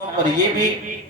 پر یہ بھی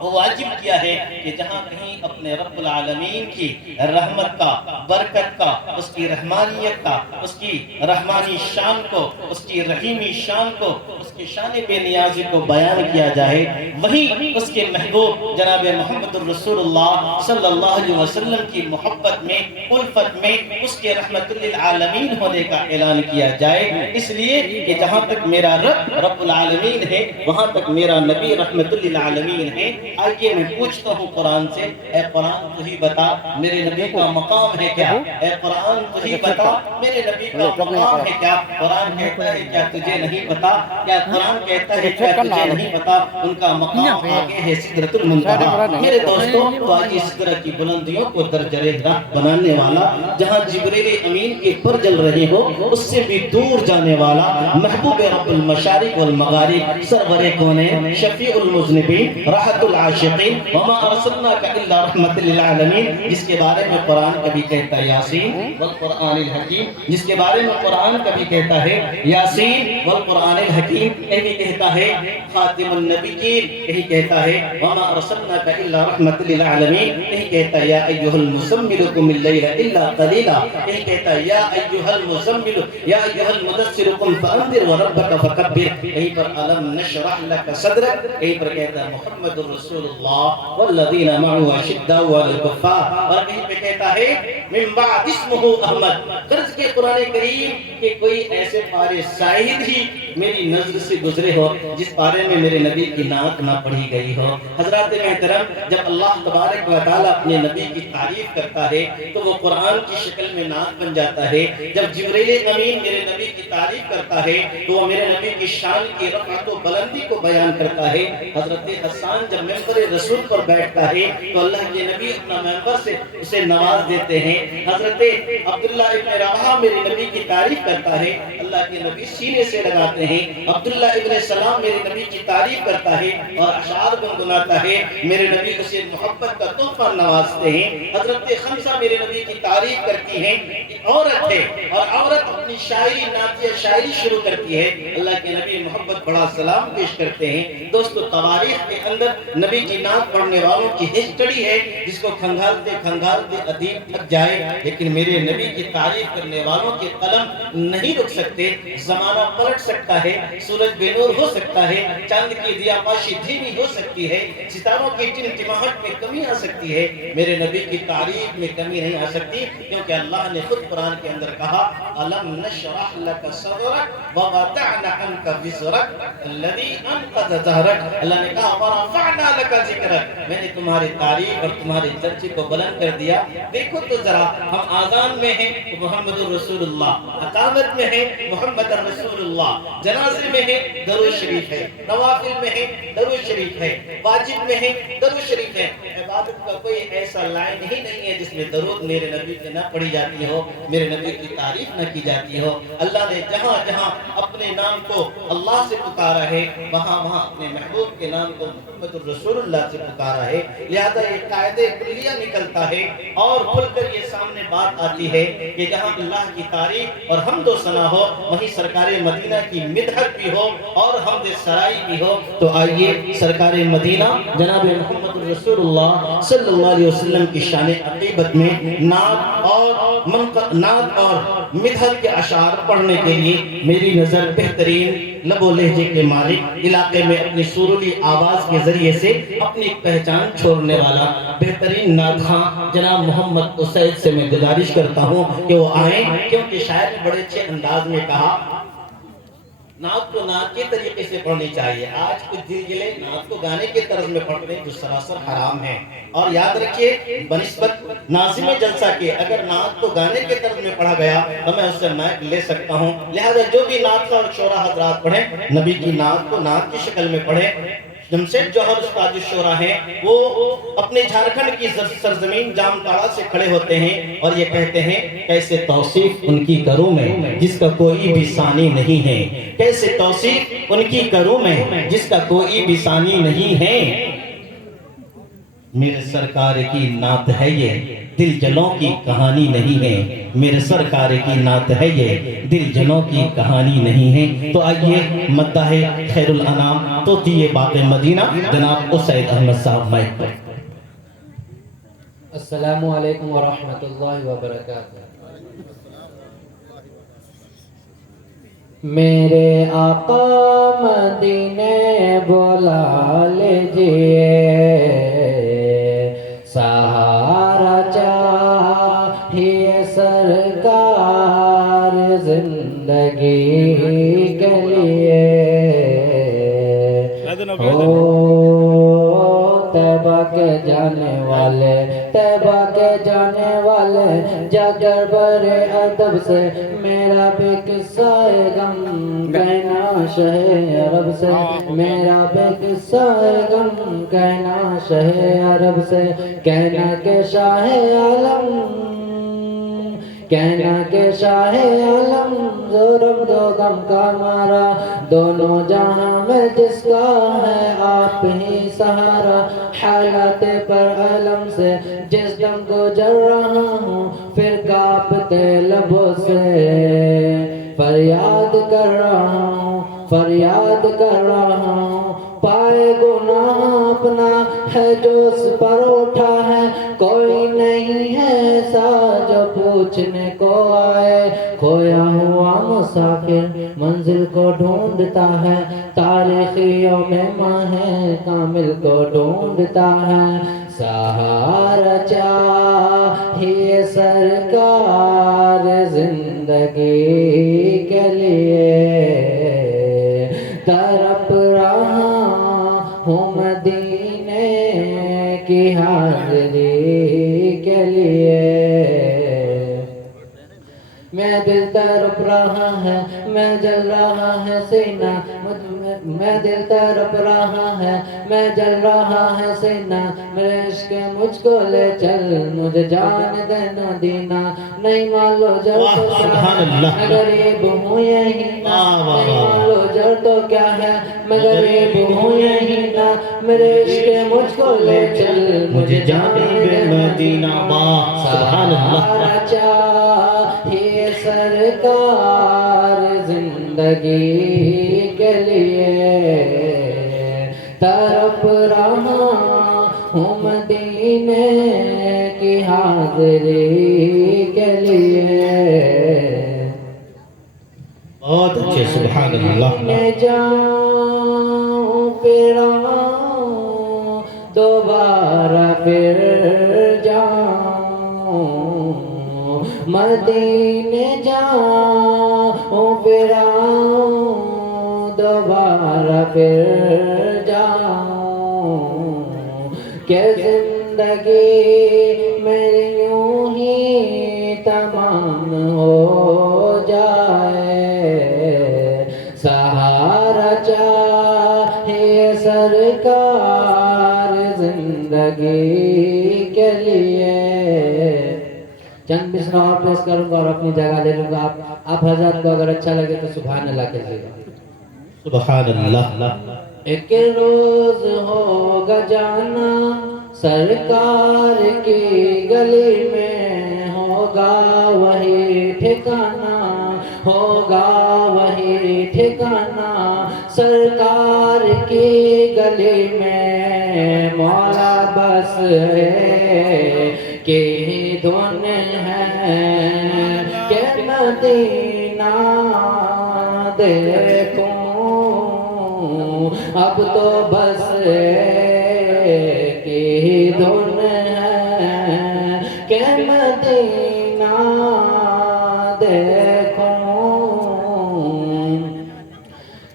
واجب کیا ہے کہ جہاں کہیں اپنے رب العالمین کی رحمت کا، برکت کا، اس کی رحمانیت کا، اس کی رحمانی شان کو، اس کی رحیمی شان کو، اس کی شان بے نیازی کو بیان کیا جائے، وہیں اس کے محبوب جناب محمد الرسول اللہ صلی اللہ علیہ وسلم کی محبت میں، الفت میں اس کے رحمت للعالمین ہونے کا اعلان کیا جائے، اس لیے کہ جہاں تک میرا رب العالمین ہے وہاں تک میرا نبی رحمت للعالمین ہے۔ آئیے میں پوچھتا ہوں قرآن سے، اے قرآن تو ہی بتا میرے نبی کا مقام ہے کیا؟ اے قرآن تو ہی بتا میرے نبی کا مقام ہے کیا؟ قرآن کہتا ہے کیا تجھے نہیں پتا؟ کیا قرآن کہتا ہے کیا تجھے نہیں پتا؟ ان کا مقام آگے ہے سدرۃ المنتہا۔ میرے دوستوں، تو آج اس طرح کی بلندیوں کو درجہ راہ بنانے والا، جہاں جبریل امین کے پر جل رہے ہو اس سے بھی دور جانے والا، محبوب رب المشارق والمغارب، سرور کونین، شفیع المذنبین، راحت العاشقین، وما ارسلناک الا رحمت للعالمین، جس کے بارے میں قرآن کبھی کہتا ہے یاسین والقرآن الحکیم، جس کے بارے میں قرآن کبھی کہتا ہے یاسین والقرآن الحکیم، کبھی کہتا ہے خاتم النبیین، کہیں کہتا ہے وما ارسلناک الا رحمت للعالمین، کہیں کہتا ہے یا ایھا المزمل قم اللیل الا قلیلا، کہیں کہتا ہے یا ایھا المزمل یا ایھا المدثر قم فانذر وربک فکبر، کہیں پر الم نشرح لک صدرک، کہیں پر کہتا ہے محمد رسول اللہ والذین معه اشداء علی الکفار، اور کہیں پہ کہتا ہے من بعد اسمہ احمد۔ غرض کے قرآن کریم کے کوئی ایسے پارے شاہد ہی میری نظر سے گزرے ہو جس پارے میں میرے نبی کی نعت نہ پڑھی گئی ہو۔ حضرات محترم، جب اللہ تبارک و تعالیٰ اپنے نبی کی تعریف کرتا ہے تو وہ قرآن کی شکل میں نعت بن جاتا ہے۔ جب جبریل امین میرے نبی کی تعریف کرتا ہے تو وہ میرے نبی کی شان کی رفعت و بلندی کو بیان کرتا ہے۔ حضرت حسان جب ممبر رسول پر بیٹھتا ہے تو اللہ کے نبی اپنا ممبر سے اسے نواز دیتے ہیں۔ حضرت عبداللہ ابن رواحہ میرے نبی کی تعریف کرتا ہے، اللہ کے نبی سینے سے لگاتے ہیں۔ عبداللہ ابن سلام میرے نبی کی تعریف کرتا ہے اور اشعار گنگناتا ہے، میرے نبی اسے محبت کا تحفہ نوازتے ہیں۔ حضرت خمسہ میرے نبی کی تعریف کرتی ہیں، عورت ہے اور عورت اپنی شاعری، نعتیہ شاعری شروع کرتی ہے، اللہ کے نبی محبت بڑا سلام پیش کرتے ہیں۔ دوستو، تواریخ کے اندر نبی کی نعت پڑھنے والوں کی ہسٹری ہے جس کو کھنگالتے کھنگالتے ادیب تھک جائے، لیکن میرے نبی کی تعریف کرنے والوں کے قلم نہیں رک سکتے۔ زمانہ پلٹ سکتا ہے، سورج بے نور ہو سکتا ہے، چاند کی ضیاءپاشی دھیمی ہو سکتی ہے، ستاروں کی ٹمٹماہٹ میں کمی آ سکتی ہے، میرے نبی کی تعریف میں کمی نہیں آ سکتی، کیونکہ اللہ نے خود قرآن کے اندر کہا الم نشرح لک صدرک ووضعنا عنک وزرک الذی انقض ظہرک، اللہ نے کہا ورفعنا لک ذکرک، میں نے تمہاری تعریف اور تمہارے چرچے کو بلند کر دیا۔ دیکھو تو ذرا، ہم آذان میں ہیں تو محمد الرسول اللہ، اقامت میں ہے محمد الرسول اللہ، جنازے میں ہے درود شریف ہے، نوافل میں ہے درود شریف ہے، واجب میں ہے درود شریف ہے۔ عبادت کا کوئی ایسا لائن ہی نہیں ہے جس میں درود میرے نبی سے نہ پڑھی جاتی ہو، میرے نبی کی تعریف نہ کی جاتی ہو۔ اللہ نے جہاں جہاں اپنے نام کو اللہ سے پکارا ہے وہاں وہاں اپنے محبوب کے نام کو محمد الرسول اللہ سے پکارا ہے، لہذا یہ قاعدہ کلیہ نکلتا ہے اور کھل کر یہ سامنے بات آتی ہے کہ جہاں اللہ کی تعریف اور حمد و ثنا ہو وہیں سرکار مدینہ کی مدحت بھی ہو اور حمد سرائی بھی ہو۔ تو آئیے سرکار مدینہ جناب محمد الرسول اللہ صلی اللہ علیہ وسلم کی شان عقیبت میں نعت اور مدحت کے اشعار پڑھنے کے لیے میری نظر بہترین لب و لہجے کے مالک، علاقے میں اپنی سرولی آواز کے ذریعے سے اپنی پہچان چھوڑنے والا بہترین نعت خواں جناب محمد اسید سے میں گزارش کرتا ہوں کہ وہ آئیں، کیونکہ شاعر نے بڑے اچھے انداز میں کہا نعت کو نعت کے طریقے سے پڑھنی چاہیے۔ آج کچھ دلجلے نعت کو گانے کے طرز میں پڑھتے ہیں جو سراسر حرام ہے، اور یاد رکھیے بنسبت ناظم جلسہ کے اگر نعت کو گانے کے طرز میں پڑھا گیا تو میں اس سے مائک لے سکتا ہوں، لہذا جو بھی نعت اور شعرا حضرات پڑھیں نبی کی نعت کو نعت کی شکل میں پڑھیں۔ جمشید جوہر استاد الشعراء ہیں، وہ اپنے جھارکھنڈ کی سرزمین جامتاڑا سے کھڑے ہوتے ہیں اور یہ کہتے ہیں کیسے توصیف ان کی کروں میں جس کا کوئی بھی ثانی نہیں ہے، کیسے توصیف ان کی کروں میں جس کا کوئی بھی ثانی نہیں ہے، میرے سرکار کی نعت ہے یہ دل جلوں کی کہانی نہیں ہے، میرے سرکار کی نعت ہے یہ دل جلوں کی کہانی نہیں ہے۔ تو آئیے مداح خیر الانام طوطی باغ مدینہ جناب اسید احمد صاحب مائک پر۔ السلام علیکم ورحمۃ اللہ وبرکاتہ۔ میرے آقا مدینے بلا لیجئے، سہارا چاہیے سرکار زندگی کے لیے، طیبہ کے جانے والے، طیبہ کے جانے والے، جاگر برے ادب سے میرا بھی قصہ غم کہنا شہ عرب سے، میرا بھی قصہ غم کہنا شہ عرب سے، کہنا کہ شاہ عالم، کہنا کہ شاہ عالم زورم دو غم کا مارا، دونوں جہاں میں جس کا ہے آپ ہی سہارا، حالات پر علم سے جس دم گزر رہا ہوں پھر کانپتے لبوں سے فریاد کر رہا ہوں، فریاد کر رہا ہوں، پائے گناہ اپنا ہے جو اس پر اٹھا ہے، کوئی نہیں ہے ایسا جو پوچھنے کو آئے، کھویا ہوا مسافر منزل کو ڈھونڈتا ہے، تاریخیوں میں ماہ کامل کو ڈھونڈتا ہے، سہارا چاہیے سرکار زندگی کے لیے، تڑپ رہا ہوں مدینے کی حاضری کے لیے، میں دل تڑپ رہا ہے، میں جل رہا ہے سینہ، میں دل تڑپ رہا ہے، میں جل رہا ہے سینہ، میرے عشق مجھ کو لے چل، مجھے جان دینا دینا، نہیں مالو جل تو کیا ہے، میں غریب ہوں یہی نا، نہیں مالو جل تو کیا ہے، میں غریب ہوں یہی نا، میرے عشق مجھ کو لے چل، مجھے جان دینا دینا، سبحان اللہ۔ سہارا چاہیے سرکار زندگی کے لیے، تڑپ رہا ہوں مدینے کی حاضری کے لیے، بہت اچھے سبحان اللہ۔ میں جاؤں پھر آؤں دوبارہ پھر جاؤں، مدینے جاؤں پھر آؤں دوبارہ پھر جاؤں، کہ زندگی میری یوں ہی تمام ہو جائے، سہارا چاہیے سرکار زندگی کے لیے، چند مصرع اور پیش کروں گا اور اپنی جگہ لے لوں گا، آپ حضرات کو اگر اچھا لگے تو سبحان اللہ کہیے گا۔ سبحان اللہ۔ ایک روز ہوگا جانا سرکار کی گلی میں، ہوگا وہی ٹھکانہ، ہوگا وہی ٹھکانہ، سرکار کی گلی میں مولا بس ہے کہ دھن ہے کہ مدینہ دیکھوں، اب تو بس کی دھن ہے کہ مدینہ دیکھوں،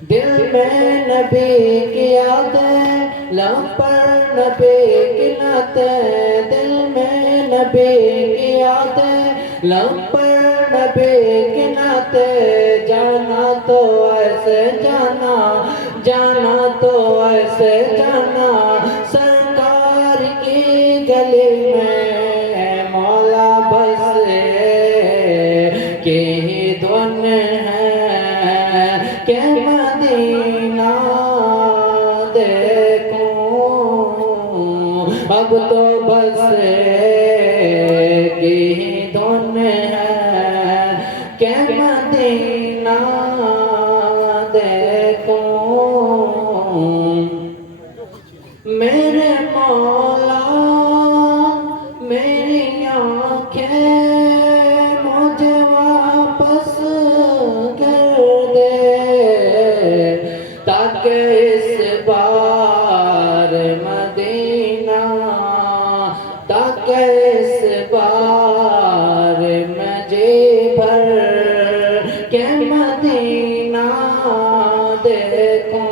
دل میں نبی کی یادیں، لب پر نبی کی نعتیں، دل میں نبی کی یادیں، لب پر نبی کی نعتیں، جانا تو ایسے جانا، جانا تو ایسے جانا، سرکار کی گلی میں مولا بس کی دھن ہے کہ مدینہ دیکھوں، اب تو بس ایک ہی دھن ہے کہ مدینہ دیکھوں میرے مولا میری آنکھیں مجھے واپس کر دے تاکہ اس بار مدینہ تاکہ اس بار میں جی بھر کے مدینہ دیکھوں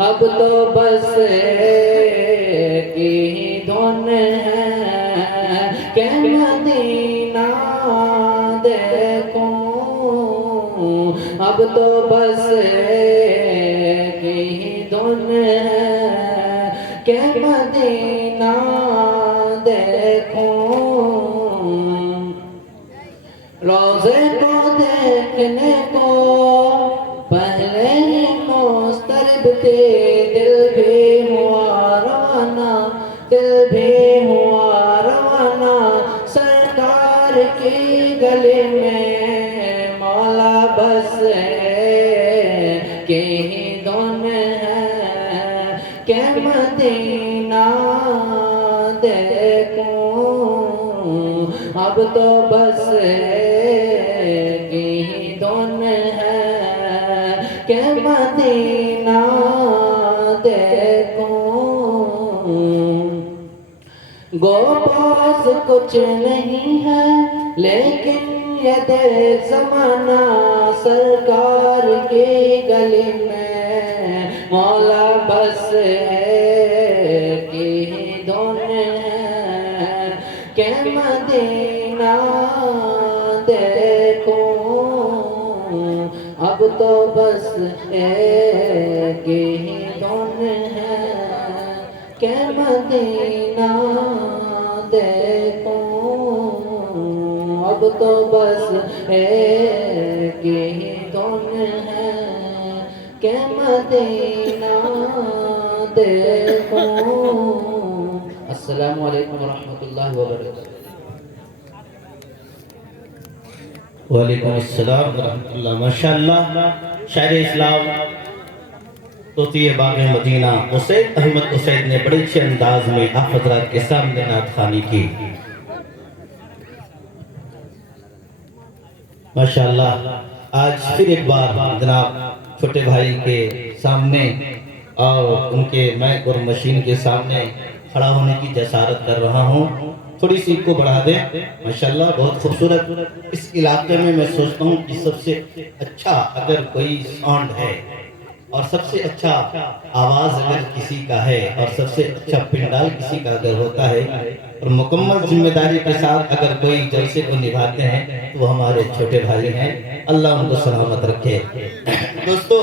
اب تو بس ایک ہی دھن ہے کہ مدینہ دیکھوں اب تو بس ایک ہی دھن ہے کہ مدینہ دیکھوں روزے کو دیکھنے کو پہلے ہی مسترب تھے دل بھی ہوا روانہ دل بھی ہوا روانہ سرکار کی گلی میں مولا بس کہ ہی دھن ہے کہ مدینہ دیکھوں اب تو بس ایک ہی دھن ہے کہ مدینہ دیکھوں گو پاس کچھ نہیں ہے لیکن یہ دیکھ زمانہ سرکار کی گلی میں مولا بس ایک ہی دھن ہے کہ مدینہ دیکھوں اب تو بس ایک ہی دھن ہے کہ مدینہ دیکھوں اب تو بس ایک ہی دھن ہے کہ مدینہ دیکھوں السلام علیکم ورحمۃ اللہ وبرکاتہ وعلیکم السلام ورحمۃ اللہ ماشاءاللہ شاعر اسلام طوطی باغ مدینہ اسید احمد اسید نے بڑے اچھے انداز میں آپ حضرات کے سامنے نعت خوانی کی ماشاءاللہ آج پھر ایک بار جناب چھوٹے بھائی کے سامنے اور ان کے مائک اور مشین کے سامنے کھڑا ہونے کی جسارت کر رہا ہوں تھوڑی سی کو بڑھا دیں ماشاءاللہ بہت خوبصورت اس علاقے میں میں سوچتا ہوں کہ سب سے اچھا اگر کوئی ساؤنڈ ہے اور سب سے اچھا آواز اگر کسی کا ہے اور سب سے اچھا پنڈال کسی کا اگر ہوتا ہے اور مکمل ذمہ داری کے ساتھ اگر کوئی جلسے کو نبھاتے ہیں تو وہ ہمارے چھوٹے بھائی ہیں اللہ ان کو سلامت رکھے دوستو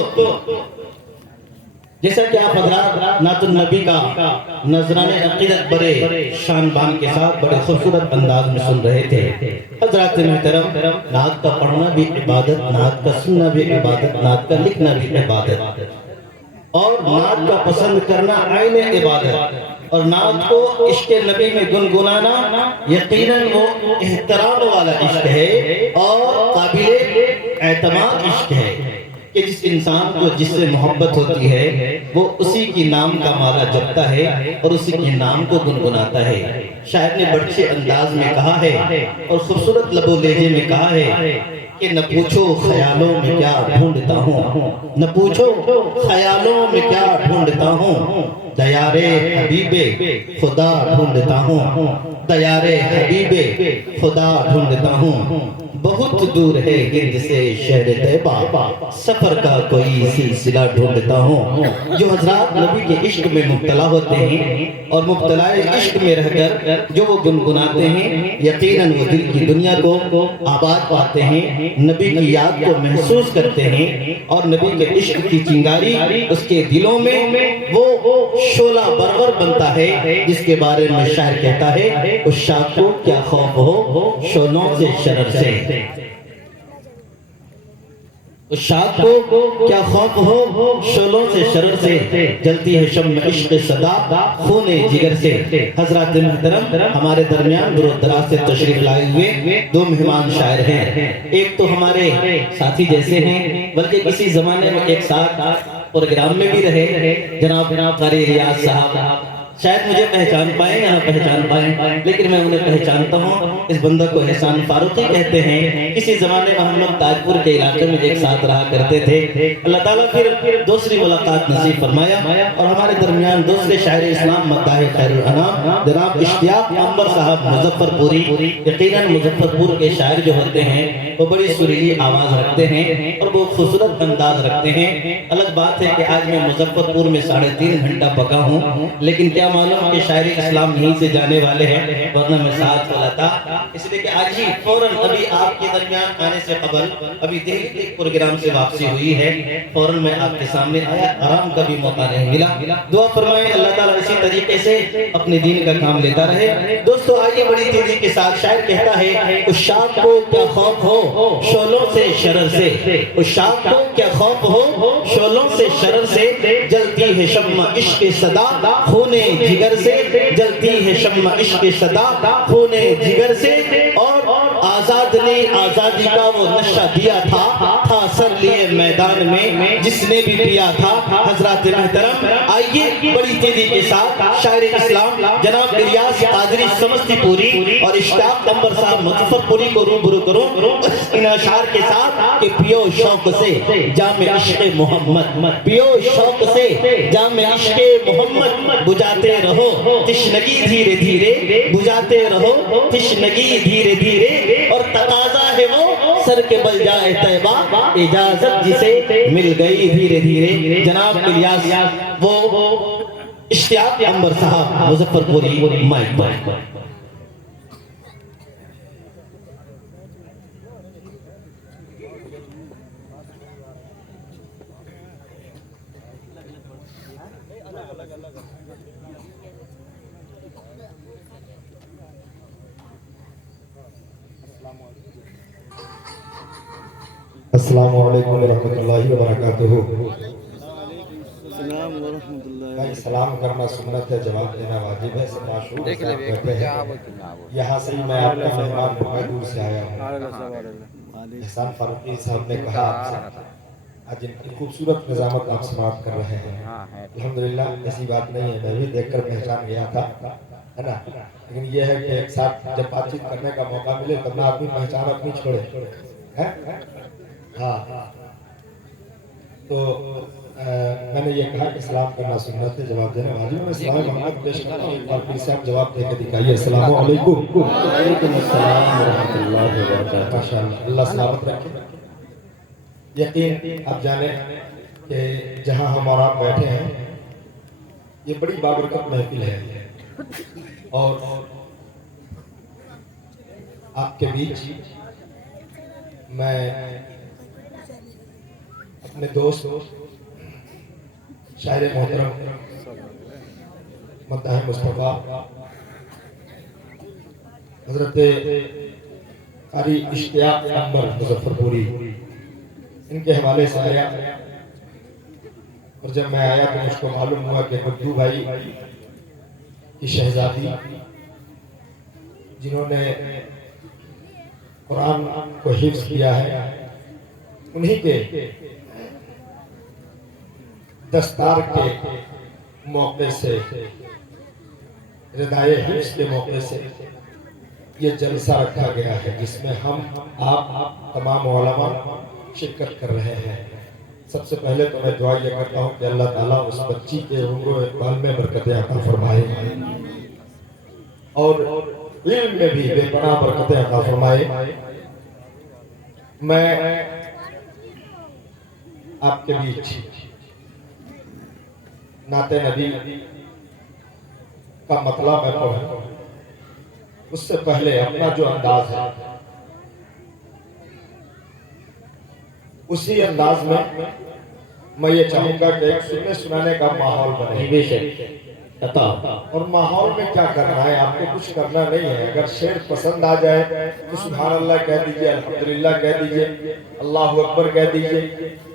جیسا کہ آپ حضرات نعت النبی کا نذرانِ عقیدت بڑے شان بان کے ساتھ بڑے خوبصورت انداز میں سن رہے تھے حضرات محترم نعت کا پڑھنا بھی عبادت نعت کا سننا بھی عبادت نعت کا لکھنا بھی عبادت اور نعت کا پسند کرنا عین عبادت اور نعت کو عشق نبی میں گنگنانا یقیناً وہ احترام والا عشق ہے اور قابل اعتماد عشق ہے کہ جس انسان کو جس سے محبت ہوتی ہے وہ اسی کی نام کا مالا جپتا ہے اور اسی کے نام کو گنگناتا ہے شاعر نے بڑے اچھے انداز میں کہا ہے اور خوبصورت لب و لہجے میں کہا ہے کہ نہ پوچھو خیالوں میں کیا ڈھونڈتا ہوں نہ پوچھو خیالوں میں کیا ڈھونڈتا ہوں دیار حبیب خدا ڈھونڈتا ہوں دیار حبیب خدا ڈھونڈتا ہوں بہت دور ہے ہند سے شہر طیبہ سفر کا کوئی سلسلہ ڈھونڈتا ہوں جو حضرات نبی کے عشق میں مبتلا ہوتے ہیں اور مبتلا عشق میں رہ کر جو وہ گنگناتے ہیں یقیناً وہ دل کی دنیا کو آباد پاتے ہیں نبی کی یاد کو محسوس کرتے ہیں اور نبی کے عشق کی چنگاری اس کے دلوں میں وہ شعلہ برور بنتا ہے جس کے بارے میں شاعر کہتا ہے اس شاخ کو کیا خوف ہو شعلوں سے شرر سے اس شاخ کو کیا خوف ہو شعلوں سے شرر سے، جلتی ہے شمع عشق صدا خون جگر سے۔ حضرات محترم ہمارے درمیان دور و دراز سے تشریف لائے ہوئے دو مہمان شاعر ہیں، ایک تو ہمارے ساتھی جیسے ہیں بلکہ کسی زمانے میں ایک ساتھ پروگرام میں بھی رہے، جناب قاری ریاض صاحب۔ شاید مجھے پہچان پائیں یا نہ پہچان پائیں، لیکن میں انہیں پہچانتا ہوں۔ اس بندہ کو احسان فاروقی کہتے ہیں۔ کسی زمانے میں ہم لوگ تاج پور کے علاقے میں ایک ساتھ رہا کرتے تھے۔ اللہ تعالیٰ پھر دوسری ملاقات نصیب فرمایا اور ہمارے درمیان دوسرے شاعر اسلام مداح خیر الانام جناب اشتیاق عنبر صاحب مظفر پوری۔ یقیناً مظفر پور کے شاعر جو ہوتے ہیں وہ بڑی سریلی آواز رکھتے ہیں اور بہت خوبصورت انداز رکھتے ہیں۔ الگ بات ہے کہ آج میں مظفر پور میں 3.5 گھنٹہ پکا ہوں، لیکن کیا معلوم کہ شاعر اسلام یہیں سے جانے والے ہیں، ورنہ میں ساتھ والا تھا۔ اس لیے کہ آج ہی فوراً ابھی آپ کے درمیان آنے سے قبل ابھی دہلی کے پروگرام سے واپسی ہوئی ہے، فوراً میں آپ کے سامنے آیا، آرام کا بھی موقع نہیں ملا۔ دعا فرمائیں اللہ تعالیٰ اسی طریقے سے اپنے دین کا کام لیتا رہے۔ دوستو آئیے بڑی تیزی کے ساتھ شاعر کہتا ہے، اس شاخ کو کیا خوف ہو شعلوں سے شرر سے، اس شاخ کو کیا خوف ہو شعلوں سے شرر سے، جلتی ہے شمع عشق صدا خون جگر سے، جلتی ہے شمع عشق صدا خون جگر سے۔ اور آزاد نے آزادی کا وہ نشہ دیا تھا سر لیے میدان میں جس نے بھی پیا تھا۔ حضرات محترم آئیے بڑی تیزی کے ساتھ شاعر اسلام جناب الیاس قادری سمستی پوری اور اشتیاق عنبر صاحب مظفر پوری کو روبرو کروں ان اشعار کے ساتھ کہ پیو شوق سے جام عشق محمد، پیو شوق سے جام عشق محمد، بجاتے رہو تشنگی دھیرے دھیرے، بجاتے رہو تشنگی دھیرے دھیرے، اور تقاضا ہے وہ سر کے بل جائے طیبہ، اجازت جسے مل گئی دھیرے دھیرے۔ جناب الیاس وہ اشتیاق عنبر صاحب مظفر پوری مائک پر۔ السلام علیکم ورحمۃ اللہ وبرکاتہ۔ بھائی سلام کرنا سنت ہے، جواب دینا واجب ہے۔ سب بیٹھے ہیں، یہاں سے ہی میں آپ کا مہمان بہت دور سے آیا ہوں۔ احسان فاروقی صاحب نے کہا آپ سے آج ان کی خوبصورت نظامت آپ سماعت کر رہے ہیں، الحمدللہ ایسی بات نہیں ہے، میں بھی دیکھ کر پہچان گیا تھا، ہے نا، لیکن یہ ہے کہ ایک ساتھ جب بات چیت کرنے کا موقع ملے تب نہ آدمی پہچان اپنی چھوڑے۔ ہاں تو میں نے یہ کہا کہ سلام کرنا سنت ہے، جواب دینا واجب ہے۔ میں سلام محمد پیش کرتا ہوں، ایک بار پھر سے آپ جواب دے کے دکھائیے۔ السلام علیکم۔ وعلیکم السلام ورحمۃ اللہ وبرکاتہ۔ ماشاءاللہ، اللہ سلامت رکھے۔ یقین آپ جانیں کہ جہاں ہم اور آپ بیٹھے ہیں یہ بڑی بابرکت محفل ہے، اور آپ کے بیچ میں اپنے دوست شاعر محترم مداح مصطفیٰ حضرت قاری اشتیاق عنبر مظفر پوری ان کے حوالے سے آیا، اور جب میں آیا تو مجھ کو معلوم ہوا کہ مجدو بھائی کی شہزادی جنہوں نے قرآن کو حفظ کیا ہے، انہی کے دستار کے موقع سے، ردائے حفظ کے موقع سے یہ جلسہ رکھا گیا ہے جس میں ہم آپ تمام علماء شرکت کر رہے ہیں۔ سب سے پہلے تو میں دعا یہ کرتا ہوں کہ اللہ تعالیٰ اس بچی کے عمر و اقبال میں برکتیں عطا فرمائے اور علم میں بھی بے پناہ برکتیں عطا فرمائے۔ میں آپ کے بیچ نعت نبی کا مطلب میں پڑھوں، اس سے پہلے اپنا جو انداز ہے اسی انداز میں یہ چاہوں گا کہ ایک سننے سنانے کا ماحول بنے، اور ماحول میں کیا کرنا ہے، آپ کو کچھ کرنا نہیں ہے۔ اگر شعر پسند آ جائے تو سبحان اللہ کہہ دیجئے، الحمدللہ کہہ دیجئے، اللہ اکبر کہہ دیجئے،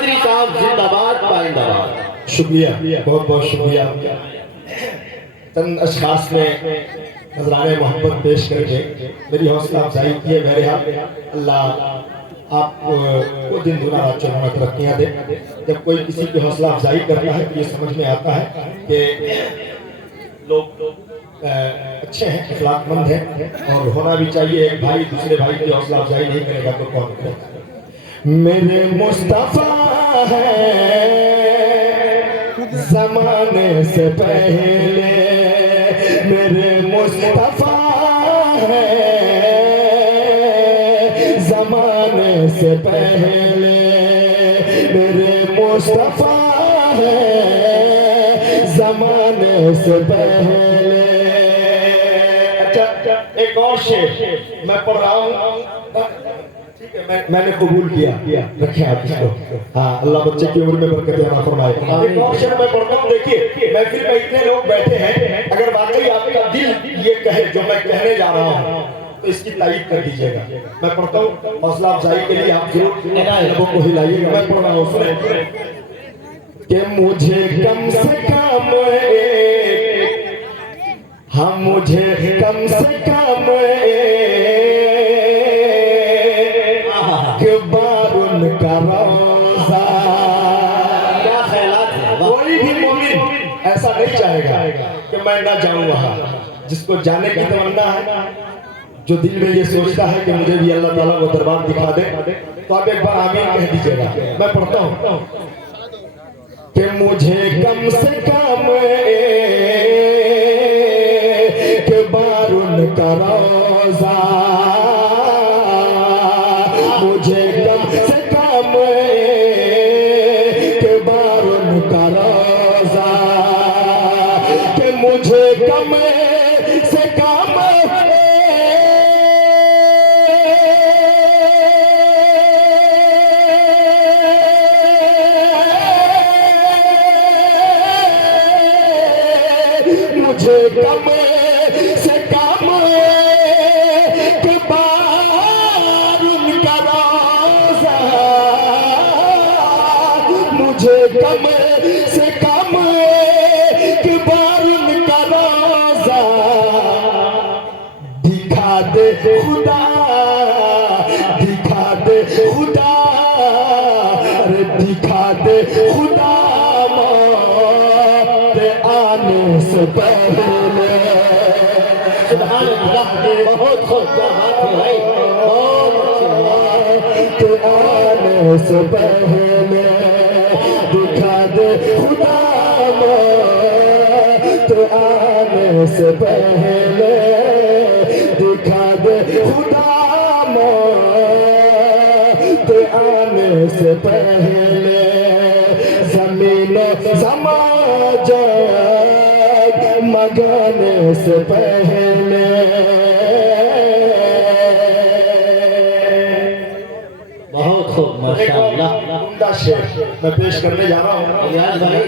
قادری صاحب زندہ باد پائندہ باد. شکریہ، بہت بہت شکریہ. چند اشخاص نے نذرانے محبت پیش کر کے میری حوصلہ افزائی کی ہے. بہرحال اللہ آپ کو دن دنا رات چوگنا ترقیاں دے. جب کوئی کسی کی حوصلہ افزائی کرتا ہے تو یہ سمجھ میں آتا ہے کہ لوگ اچھے ہیں، اخلاق مند ہیں، اور ہونا بھی چاہیے. ایک بھائی دوسرے بھائی کی حوصلہ افزائی نہیں کرے گا تو کون کرے گا. میرے مصطفیٰ ہے زمانے سے پہلے، میرے مصطفیٰ ہے زمانے سے پہلے، میرے مصطفیٰ ہے زمانے سے پہلے. اچھا ایک اور شعر میں پڑھ رہا ہوں. ٹھیک ہے، میں نے قبول کیا. رکھیں آپ اس کو. ہاں، اللہ بچے کی عمر میں برکت عطا فرمائے. ایک اور شعر میں پڑھتا ہوں. دیکھیے محفل میں اتنے لوگ بیٹھے ہیں، اگر واقعی آپ کا دل یہ کہے جو میں کہنے جا رہا ہوں تو اس کی تائید کر دیجیے گا. میں پڑھتا ہوں، حوصلہ افزائی کے لیے آپ ضرور لبوں کو ہلائیے گا. میں پڑھ رہا ہوں، سنیں کہ مجھے کم سے کم ہاں مجھے کم سے کم بار ان کا روزہ. کیا خیالات ہیں. کوئی بھی مومن ایسا نہیں چاہے گا کہ میں نہ جاؤں وہاں. جس کو جانے کی تمنا ہے، جو دل میں یہ سوچتا ہے کہ مجھے بھی اللہ تعالیٰ وہ دربار دکھا دے، تو آپ ایک بار آمین کہہ دیجیے گا. میں پڑھتا ہوں کہ مجھے کم سے کم کہ بار ان کا روزہ، مجھے کم سے کم کہ بار ان کا روزہ، کہ مجھے کم سے کم مجھے کم سے کم کہ بار ان کا روزہ، مجھے کم سے کم کہ بار ان کا روزہ دکھا دے خدا، دکھا دے خدا، ارے دکھا دے خدا موت آنے سے پہلے. سبحان اللہ. بہت خوب. کیا بات ہے بھائی. موت آنے سے پہلے دکھا دے خدا موت آنے سے پہلے، دکھا دے خدا موت آنے سے پہلے. زمین و زمان جگ مگانے سے پہلے. بہت خوب. ایک اور ماشاءاللہ. عمدہ شعر میں پیش کرنے جا رہا ہوں. الیاس بھائی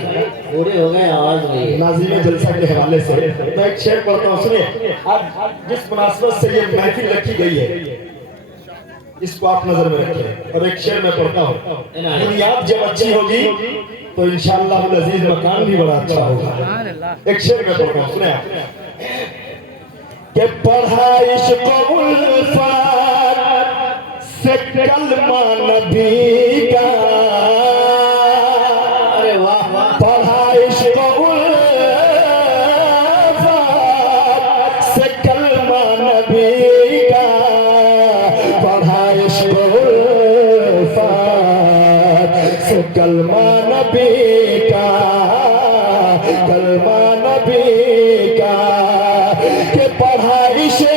پورے ہو گئے آواز میں. ناظرین جلسہ کے حوالے سے میں ایک شعر پڑھتا ہوں. سنیے، آج جس مناسبت سے یہ محفل رکھی گئی ہے اس کو آپ نظر میں رکھیں. اور ایک شعر میں پڑھتا ہوں. بنیاد جب اچھی ہوگی تو انشاءاللہ العزیز مکان بھی بڑا اچھا ہوگا. ایک شعر میں پڑھتا ہوں، سنیں آپ کہ پڑھا عشق و الفات سے کلمہ نبی کا، ارے واہ واہ. پڑھا عشق و الفات سے کلمہ نبی کا، پڑھا عشق و الفات سے کلمہ نبی کا، کلمہ نبی کا، کہ پڑھا عشق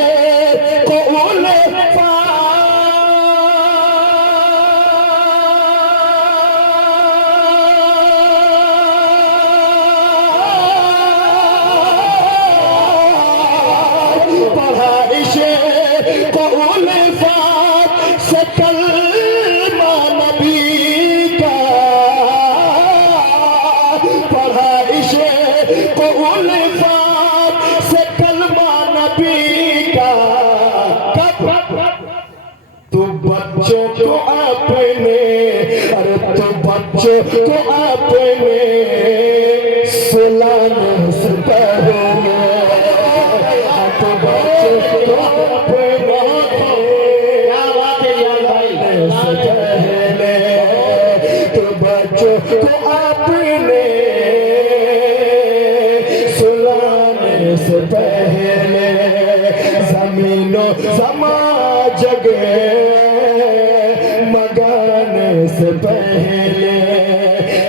و الفات سے کلمہ نبی کا، پڑھا عشق و الفات سے کلمہ نبی کا. کب تو بچوں کو اپنے، ارے تو بچوں کو اپنے سلانے سے پہلے تو بچوں کو اپنے کیا بات ہے یار بھائی سے پہلے تو بچوں کو اپنے سلانے سے پہلے زمین و زمان جگہ مگانے سے پہلے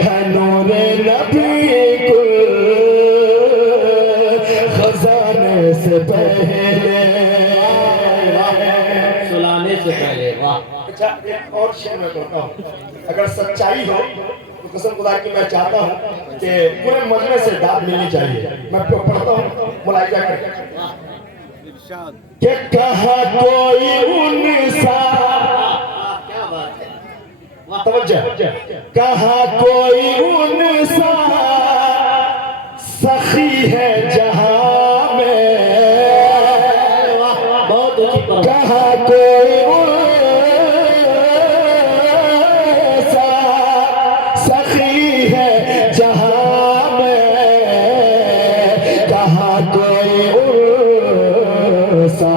ہے نور نبی کل خزانے سے پہلے سلانے سے پہلے واہ اچھا ایک اور شعر میں پڑھتا ہوں اگر سچائی ہو تو قسم خدا کی میں چاہتا ہوں کہ پورے مجمع سے داد ملنی چاہیے میں پڑھتا ہوں ملاحظہ کریں کہ کہاں کوئی انسا کیا بات ہے توجہ کہاں کوئی انسا سخی ہے جہاں میں بہت اچھی بات کہاں کوئی انسا سخی ہے جہاں میں کہاں کوئی انسا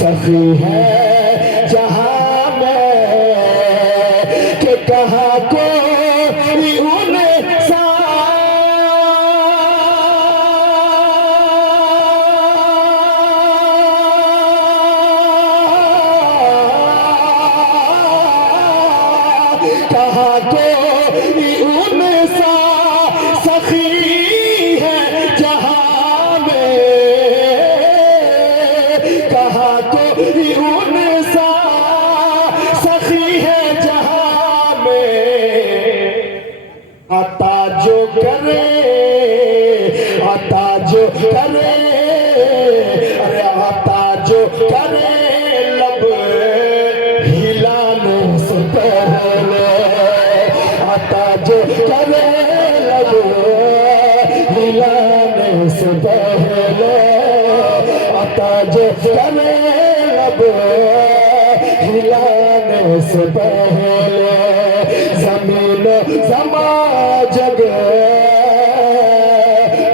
سخی ہے جہاں میں کہ کہاں کوئی انسا کہاں کوئی انسا سخی ہے جہاں میں کہاں کوئی انسا سخی ہے جہاں میں عطا جو کرے عطا جو کرے ارے عطا جو کرے لب ہلانے سے پہلے عطا جو کرے لب ہلانے سے پہلے عطا جو کرے لب ہلانے سے پہلے زمین و زمان جگہ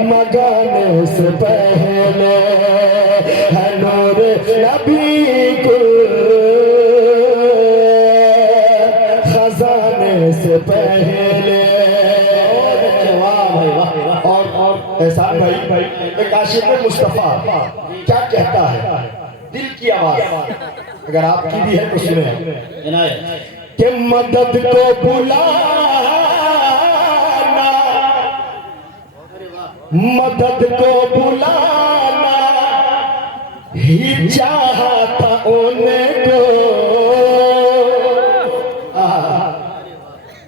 مگانے سے پہلے ہے نور نبی کل خزانے سے پہلے واہ بھائی واہ واہ اور احسان بھائی ایک عاشق مصطفیٰ کیا کہتا ہے دل کی آواز اگر آپ کی بھی ہے تو سنیں عنایت کہ مدد کو بلانا مدد کو بلانا ہی چاہتا ان کو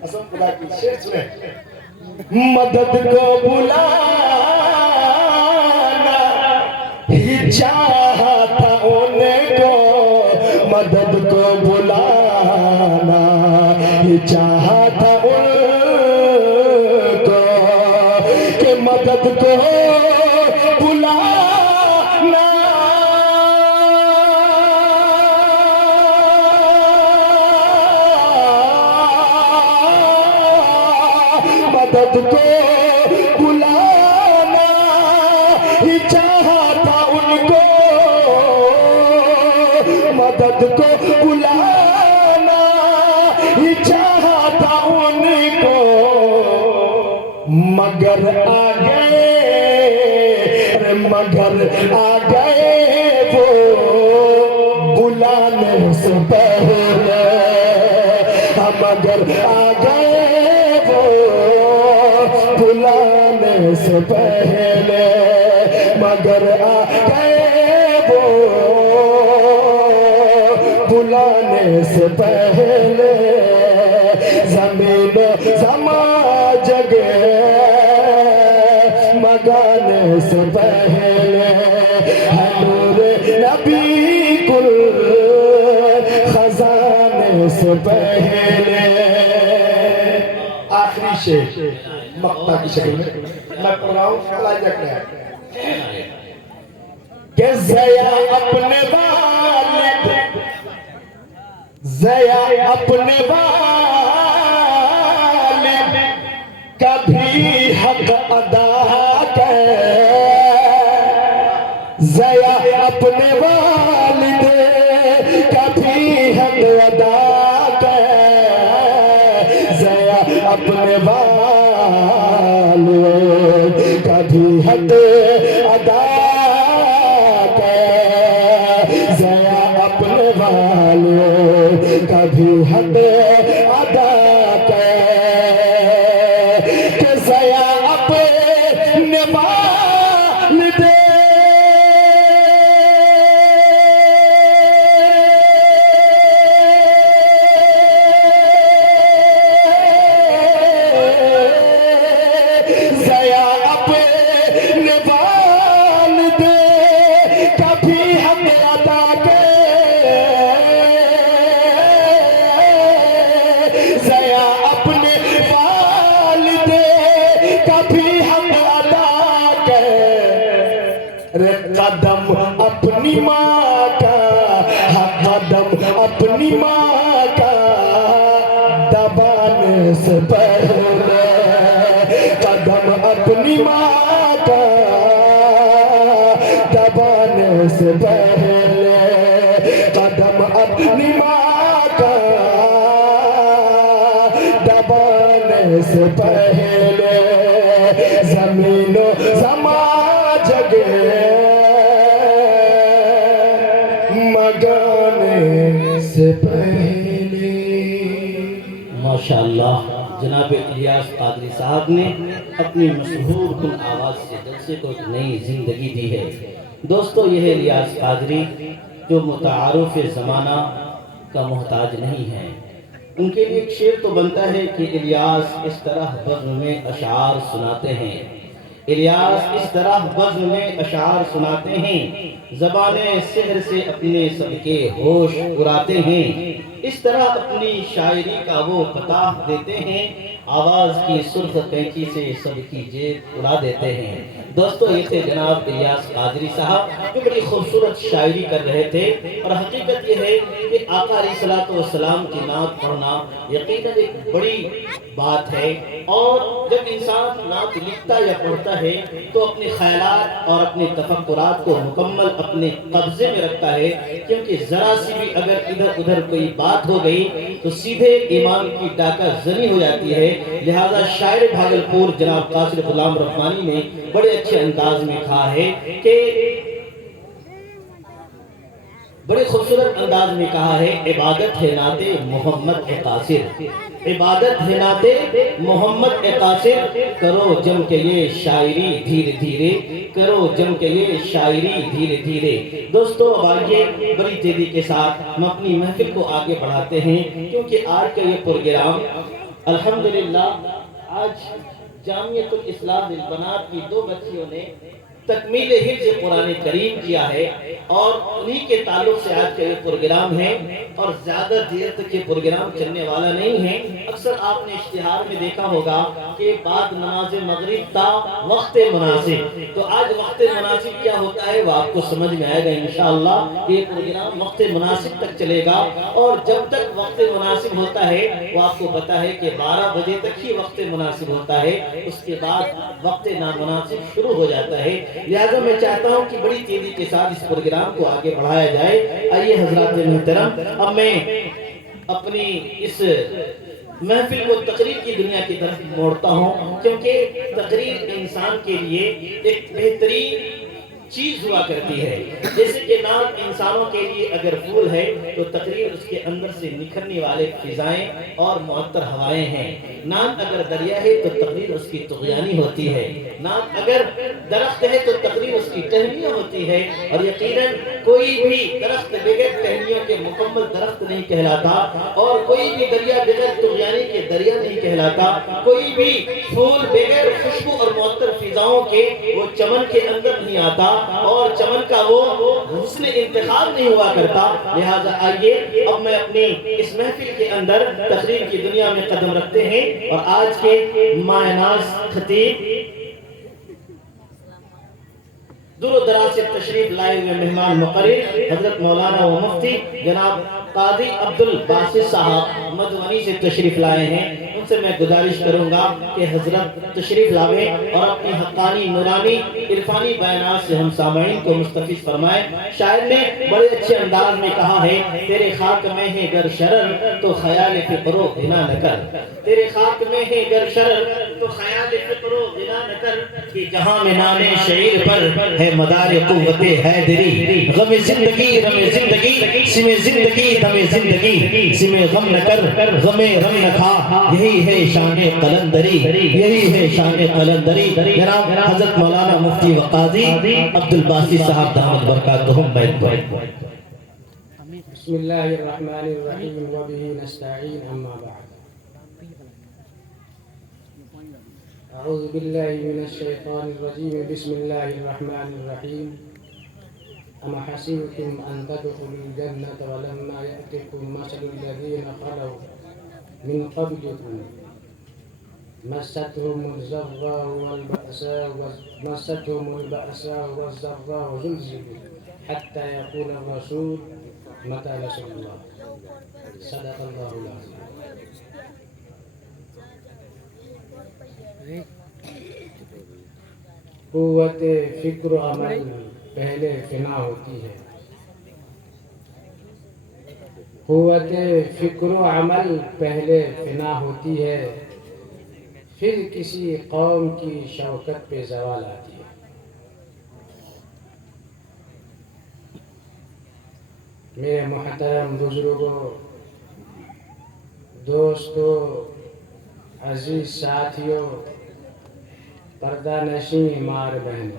قسم خدا کی شعر سنیں مدد کو بلانا ہی چاہتا ان کو مدد کو بلانا ہی چاہتا ان کو کہ مدد کو بلانا مدد کو بلانا ہی چاہتا ان کو مدد کو بلانا ہی چاہتا ان کو مگر آ گئے مگر آ گئے وہ بلانے سے پہلے مگر آ گئے وہ بلانے سے پہلے مگر آ گئے وہ بلانے سے پہلے زمین و زمان جگہ مگانے سے پہلے ہے نور نبی کل خزانے سے پہلے آخری شعر مقطع کی شکل میں میں پڑھ رہا ہوں ملاحظہ کریں کہ زیا اپنے والد زیا اپنے والد کبھی حق ادا کر زیا اپنے والد کبھی حق ادا کر زیا اپنے والد کبھی حق ادا کر زیا اپنے والد کبھی حق ادا کر کہ زیا اپنے والد زیا اپنے والد کبھی حق ادا کر زیا اپنے والد کبھی حق ادا کر قدم اپنی ماں کا قدم اپنی ماں کا دبانے سے پہلے قدم اپنی ماں کا دبانے سے پہلے قدم اپنی ماں کا دبانے سے پہلے زمین و زمان جگہ مگانے سے پہلے. ماشاءاللہ جناب الیاس قادری صاحب نے اپنی مشہور کن آواز سے جلسے کو ایک نئی زندگی دی ہے. دوستو یہ ہے الیاس قادری جو متعارف زمانہ کا محتاج نہیں ہے. ان کے لیے ایک شعر تو بنتا ہے کہ الیاس اس طرح بزم میں اشعار سناتے ہیں. الیاس اس طرح بزم میں اشعار سناتے ہیں. زبان سحر سے اپنے سب کے ہوش اڑاتے ہیں. اس طرح اپنی شاعری کا وہ پتہ دیتے ہیں. آواز کی سرخ قینچی سے سب کی جیب اڑا دیتے ہیں. دوستو یہ تھے جناب الیاس قادری صاحب جو بڑی خوبصورت شاعری کر رہے تھے. اور حقیقت یہ ہے کہ آقا علیہ الصلوۃ والسلام کی نعت پڑھنا یقیناً ایک بڑی بات ہے. اور جب انسان نعت لکھتا یا پڑھتا ہے تو اپنے خیالات اور اپنے تفکرات کو مکمل اپنے قبضے میں رکھتا ہے. کیونکہ ذرا سی بھی اگر ادھر ادھر کوئی بات ہو گئی تو سیدھے ایمان کی ڈاکہ زنی ہو جاتی ہے. لہذا شاعر بھاگلپور جناب قاصر غلام رحمانی نے بڑے اچھے انداز میں کہا ہے کہ بڑے خوبصورت انداز میں کہا ہے عبادت ہے نعت محمد قاصر. عبادت ہے نعت محمد قاصر. کرو جم کے یہ شاعری دھیرے دھیرے کرو جم کے یہ شاعری دھیرے دھیرے. دوستو اب آئیے بڑی تیزی کے ساتھ ہم اپنی محفل کو آگے بڑھاتے ہیں. کیونکہ آج کا یہ پروگرام الحمدللہ آج جامعۃ الاسلام للبنات کی 2 بچیوں نے تکمیل حفظ قرآن کریم کیا ہے اور انہی کے تعلق سے آج کا یہ پروگرام ہے. اور زیادہ دیر تک یہ پروگرام چلنے والا نہیں ہے. اکثر آپ نے اشتہار میں دیکھا ہوگا کہ بعد نماز مغرب تا وقت مناسب. تو آج وقت مناسب کیا ہوتا ہے وہ آپ کو سمجھ میں آئے گا انشاءاللہ. یہ پروگرام وقت مناسب تک چلے گا اور جب تک وقت مناسب ہوتا ہے وہ آپ کو پتا ہے کہ 12 بجے تک ہی وقت مناسب ہوتا ہے. اس کے بعد وقت نامناسب شروع ہو جاتا ہے. لہذا میں چاہتا ہوں کہ بڑی تیزی کے ساتھ اس پروگرام کو آگے بڑھایا جائے. آئیے حضرات محترم اب میں اپنی اس محفل کو تقریر کی دنیا کی طرف موڑتا ہوں. کیونکہ تقریر انسان کے لیے ایک بہترین چیز ہوا کرتی ہے. جیسے کہ نعت انسانوں کے لیے اگر پھول ہے تو تقریر اس کے اندر سے نکھرنے والے فضائیں اور معطر ہوائیں ہیں. نعت اگر دریا ہے تو تقریر اس کی طغیانی ہوتی ہے. نعت اگر درخت ہے تو تقریر اس کی ٹہنیاں ہوتی ہے. اور یقیناً کوئی بھی درخت بغیر ٹہنیوں کے مکمل درخت نہیں کہلاتا اور کوئی بھی دریا بغیر طغیانی کے دریا نہیں کہلاتا. کوئی بھی پھول بغیر خوشبو اور معطر فضاؤں کے وہ چمن کے اندر نہیں آتا اور چمن کا وہ حسن انتخاب نہیں ہوا کرتا. لہذا آئیے اب میں اپنی اس محفل کے اندر تقریر کی دنیا میں قدم رکھتے ہیں. اور آج کے ماہ ناز خطیب دور و دراز سے تشریف لائے ہوئے مہمان مقرر حضرت مولانا و مفتی جناب قاضی عبد الباسط صاحب مدھونی سے تشریف لائے ہیں. ان سے میں گزارش کروں گا کہ حضرت تشریف لاوے اور اپنی حقانی نورانی عرفانی بیانات سے ہم سامعین کو مستفیض فرمائے۔ شاعر نے بڑے اچھے انداز میں کہا ہے، تیرے خاک میں ہے گر شرر تو خیال فکر و بنا نہ کر، تیرے خاک میں ہے گر شرر تو خیال فکر و بنا نہ کر، کہ جہاں میں نام شعیر پر ہے مدار قوت حیدری، غم زندگی رم زندگی سم زندگی دم زندگی سم غم نہ کر غم رم نہ کھا، یہی ہے شان قلندری، یہی ہے شان قلندری۔ جناب حضرت مولانا مفتی و قاضی عبد الباسط صاحب دامت برکاتہم بیت پر۔ بسم اللہ الرحمن الرحیم وبہ نستعین اما بعد اعوذ باللہ من الشیطان الرجیم بسم اللہ الرحمن الرحیم ام حسبتم ان تدخلوا الجنة ولما يأتكم مثل الذین خلوا من قبلكم مستهم البأساء والضراء وزلزلوا حتى يقول الرسول متى نصر الله صدق الله العظيم۔ قوت فکر و عمل پہلے فنا ہوتی ہے، قوت فکر و عمل پہلے فنا ہوتی ہے، پھر کسی قوم کی شوکت پہ زوال آتی ہے۔ میرے محترم بزرگوں، دوستوں، عزیز ساتھیوں، پردہ نشین مار بہن،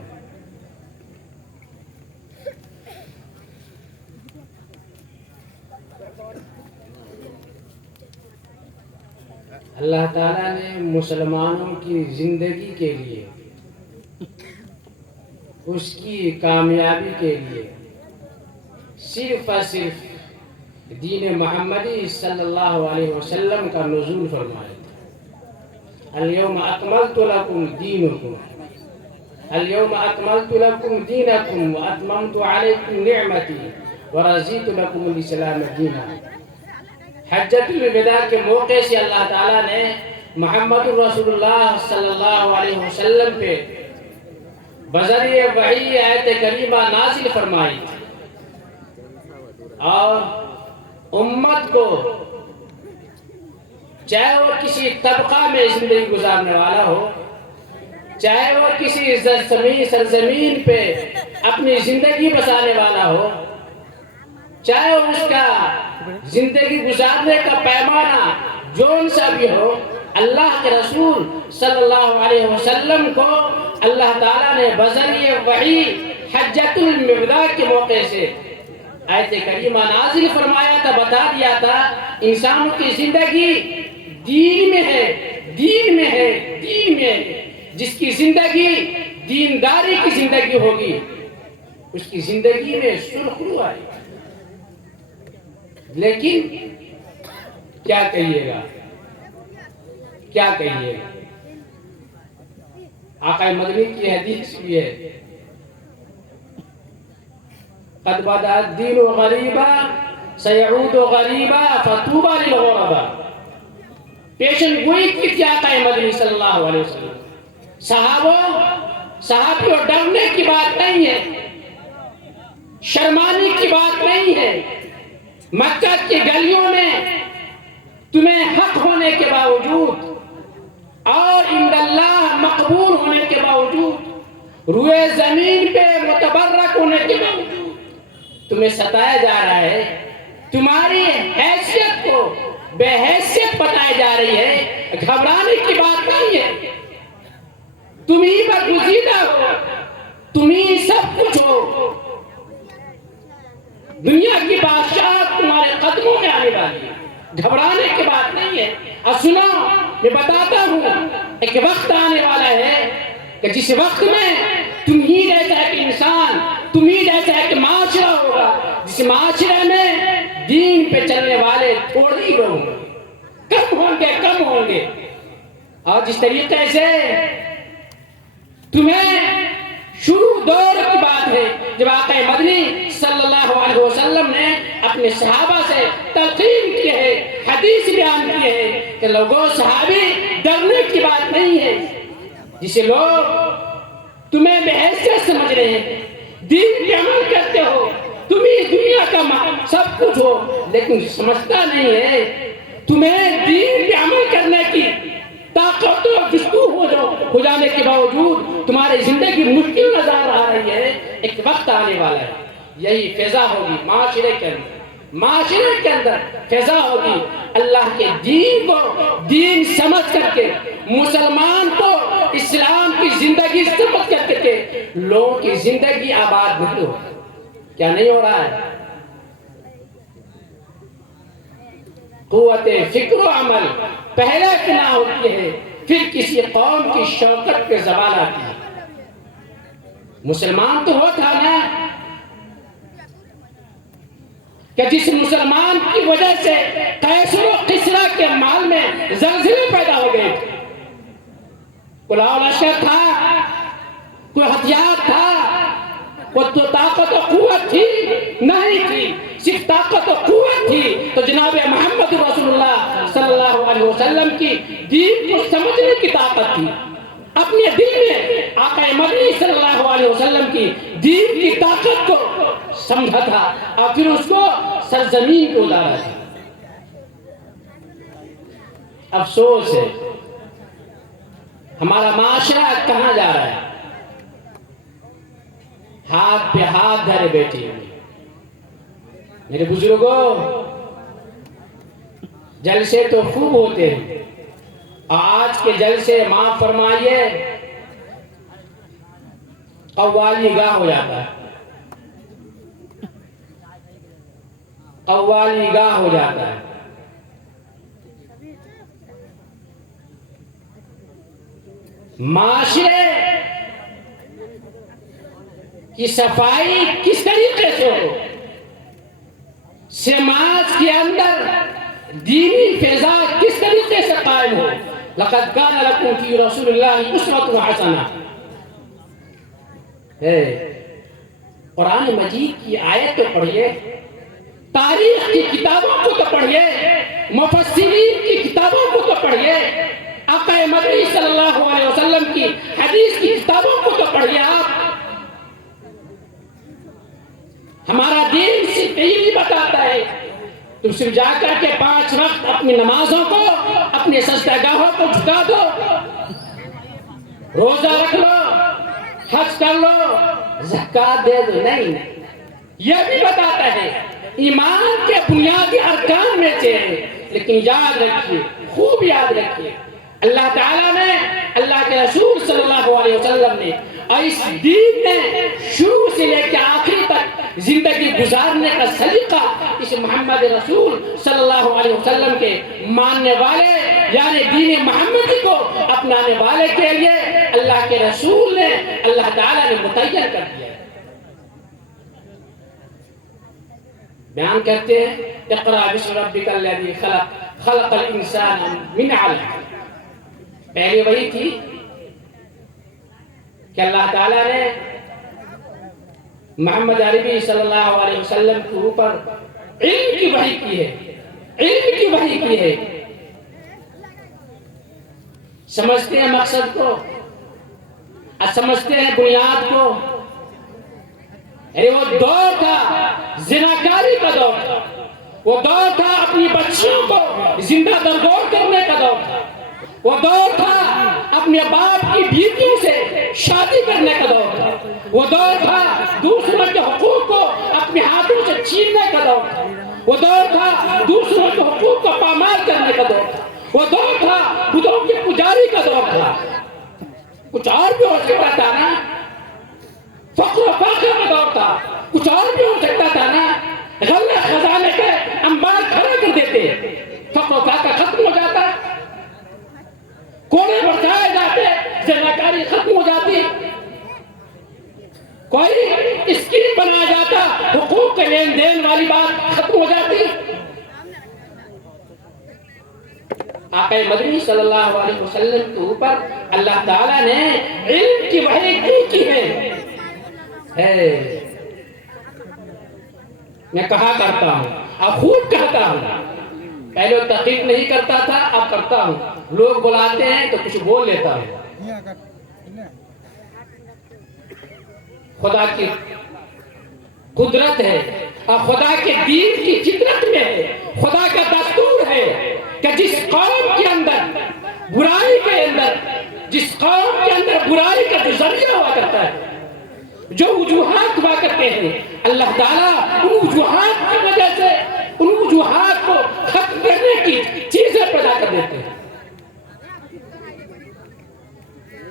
اللہ تعالیٰ نے مسلمانوں کی زندگی کے لیے، اس کی کامیابی کے لیے صرف اور صرف دین محمدی صلی اللہ علیہ وسلم کا نزول فرمایا تھا۔ الیوم اکملت لکم دینکم، الیوم اکملت لکم دینکم واتممت علیکم نعمتی ورضیت لکم الاسلام دینا۔ حجۃ الوداع کے موقع سے اللہ تعالیٰ نے محمد رسول اللہ صلی اللہ علیہ وسلم پہ بذریعہ وحی آیت کریمہ نازل فرمائی اور امت کو، چاہے وہ کسی طبقہ میں زندگی گزارنے والا ہو، چاہے وہ کسی سرزمین پہ اپنی زندگی بسانے والا ہو، چاہے اس کا زندگی گزارنے کا پیمانہ جون سا بھی ہو، اللہ کے رسول صلی اللہ علیہ وسلم کو اللہ تعالیٰ نے بذریعہ وحی حجۃ الوداع کے موقع سے آیت کریمہ نازل فرمایا تھا، بتا دیا تھا انسانوں کی زندگی دین میں ہے، دین میں ہے، دین میں ہے۔ جس کی زندگی دینداری کی زندگی ہوگی اس کی زندگی میں سرخرو آئے گی۔ لیکن کیا کہیے گا، کیا کہیے گا؟ آقا مدنی کی حدیث بھی ہے، قد بدا الدین غریبا سیعود غریبا فطوبى للغرباء۔ پیشن گوئی کی تھی آقا مدنی صلی اللہ علیہ وسلم۔ صحابیوں ڈرنے کی بات نہیں ہے، شرمانے کی بات نہیں ہے۔ مکہ کی گلیوں میں تمہیں حق ہونے کے باوجود اور عند اللہ مقبول ہونے کے باوجود، روئے زمین پہ متبرک ہونے کے باوجود تمہیں ستایا جا رہا ہے، تمہاری حیثیت کو بے حیثیت بتائی جا رہی ہے، گھبرانے کی بات نہیں ہے۔ تم ہی برگزیدہ ہو، تم ہی سب کچھ ہو، دنیا کی بادشاہ تمہارے قدموں میں آنے والی ہے، گھبرانے کی بات نہیں ہے۔ اور سنو، میں بتاتا ہوں ایک وقت آنے والا ہے کہ جس وقت میں تم ہی جیسا ایک انسان، تم ہی جیسا ایک معاشرہ ہوگا، جس معاشرے میں دین پہ چلنے والے تھوڑے ہی لوگ ہوں گے، کم ہوں گے۔ اور جس طریقے سے تمہیں شروع دور کی بات ہے جب آقا مدنی صلی اللہ علیہ وسلم نے اپنے صحابہ سے تلقین کی ہے، حدیث بیان کی ہے کہ لوگوں صحابی ڈرنے کی بات نہیں ہے، جسے لوگ تمہیں بحیثیت سمجھ رہے ہیں، دین پہ عمل کرتے ہو، تم اس دنیا کا سب کچھ ہو، لیکن سمجھتا نہیں ہے تمہیں دین پہ عمل کرنے کی طاقت و جستجو ہو جانے کے باوجود تمہاری زندگی مشکل نظر آ رہی ہے۔ ایک وقت آنے والا ہے، یہی فضا ہوگی معاشرے کے اندر فضا ہوگی، اللہ کے دین کو دین سمجھ کر کے، مسلمان کو اسلام کی زندگی سمجھ کر کے لوگوں کی زندگی آباد نہیں ہو۔ کیا نہیں ہو رہا ہے؟ قوت فکر و عمل پہلے بنا ہوتی ہے، پھر کسی قوم کی شوکت پہ زوال آتی ہے۔ مسلمان تو وہ تھا نا کہ جس مسلمان کی وجہ سے قیصر و قسرا کے مال میں زلزلے پیدا ہو گئے، کوئی لشکر تھا، کوئی ہتھیار تھا، کوئی طاقت و قوت تھی نہیں تھی، صرف طاقت و قوت تھی تو جناب محمد رسول اللہ صلی اللہ علیہ وسلم کی دین کو سمجھنے کی طاقت تھی، اپنے دل میں آقا مدنی صلی اللہ علیہ وسلم کی دین کی طاقت کو سمجھا تھا اور پھر اس کو سرزمین کو اتارا تھا۔ افسوس ہے ہمارا معاشرہ کہاں جا رہا ہے؟ ہاتھ پہ ہاتھ دھرے بیٹھے ہوئے۔ میرے بزرگوں، جلسے تو خوب ہوتے ہیں، آج کے جلسے معاف فرمائیے قوالی گاہ ہو جاتا ہے، قوالی گاہ ہو جاتا ہے۔ معاشرے کی صفائی کس طریقے سے ہو، سماج کے اندر دینی فضا کس طریقے سے قائم ہو۔ لقد کان لکم فی رسول اللہ اسوۃ حسنہ، قرآن مجید کی آیت تو پڑھیے، تاریخ کی کتابوں کو تو پڑھیے، مفسرین کی کتابوں کو تو پڑھیے، آقا مدنی صلی اللہ علیہ وسلم کی حدیث کی کتابوں کو تو پڑھیے۔ آپ ہمارا دین صرف یہی بتاتا ہے تم صرف جا کر کے 5 وقت اپنی نمازوں کو، اپنے سجدہ گاہوں کو جھکا دو، روزہ رکھ لو، حج کر لو، زکوٰۃ دے دو، نہیں، یہ بھی بتاتا ہے ایمان کے بنیادی ارکان میں سے ہے۔ لیکن یاد رکھیے، خوب یاد رکھیے، اللہ تعالیٰ نے، اللہ کے رسول صلی اللہ علیہ وسلم نے اور اس دین نے شروع سے لے کے آخری تک زندگی گزارنے کا سلیقہ اس محمد رسول صلی اللہ علیہ وسلم کے ماننے والے یعنی دین محمدی کو اپنانے والے کے لیے اللہ کے رسول نے، اللہ تعالیٰ نے متعین کر دیا۔ بیان کرتے ہیں اقرأ باسم ربک الذی خلق، خلق الانسان من علق۔ پہلے وہی تھی کہ اللہ تعالیٰ نے محمد عربی صلی اللہ علیہ وسلم کے اوپر علم کی وحی کی ہے، علم کی وحی کی ہے۔ سمجھتے ہیں مقصد کو، سمجھتے ہیں بنیاد کو۔ وہ دور تھا زناکاری کا دور تھا، وہ دور تھا اپنی بچیوں کو زندہ درگور کرنے کا دور تھا، وہ دور تھا اپنے باپ کی بیویوں سے شادی کرنے کا دور تھا، وہ دور تھا دوسروں کے حقوق کو اپنے ہاتھوں سے چھیننے کا دور تھا، وہ دور تھا دوسروں کے حقوق کو پامال کرنے کا دور تھا، وہ دور تھا بتوں کے پجاری کا دور تھا۔ کچھ اور بھی ہو سکتا تھا نا، فقر و فاقہ کا دور تھا، کچھ اور بھی ہو سکتا تھا نا، غلہ خزانے کے انبار کھڑے کر دیتے، فقر و فاقہ ختم ہو جاتا، کوڑے برسائے جاتے، زناکاری ختم ہو جاتی، کوئی اسکیم بنایا جاتا، حقوق کے لین دین والی بات ختم ہو جاتی۔ آقا مدنی صلی اللہ علیہ وسلم کے اوپر اللہ تعالیٰ نے علم کی وحی کی ہے۔ میں کہا کرتا ہوں اور خوب کہتا ہوں، پہلے وہ تحقیق نہیں کرتا تھا، اب کرتا ہوں. لوگ بلاتے ہیں تو کچھ بول لیتا ہوں. خدا کی قدرت ہے اور خدا کے دین کی فطرت میں ہے. خدا کا دستور ہے کہ جس قوم کے اندر برائی کے اندر، جس قوم کے اندر برائی کا جو ذریعہ ہوا کرتا ہے، جو وجوہات ہوا کرتے ہیں، اللہ تعالیٰ ان وجوہات کی وجہ سے ان وجوہات کو ختم کرنے کی چیزیں پیدا کر دیتے ہیں.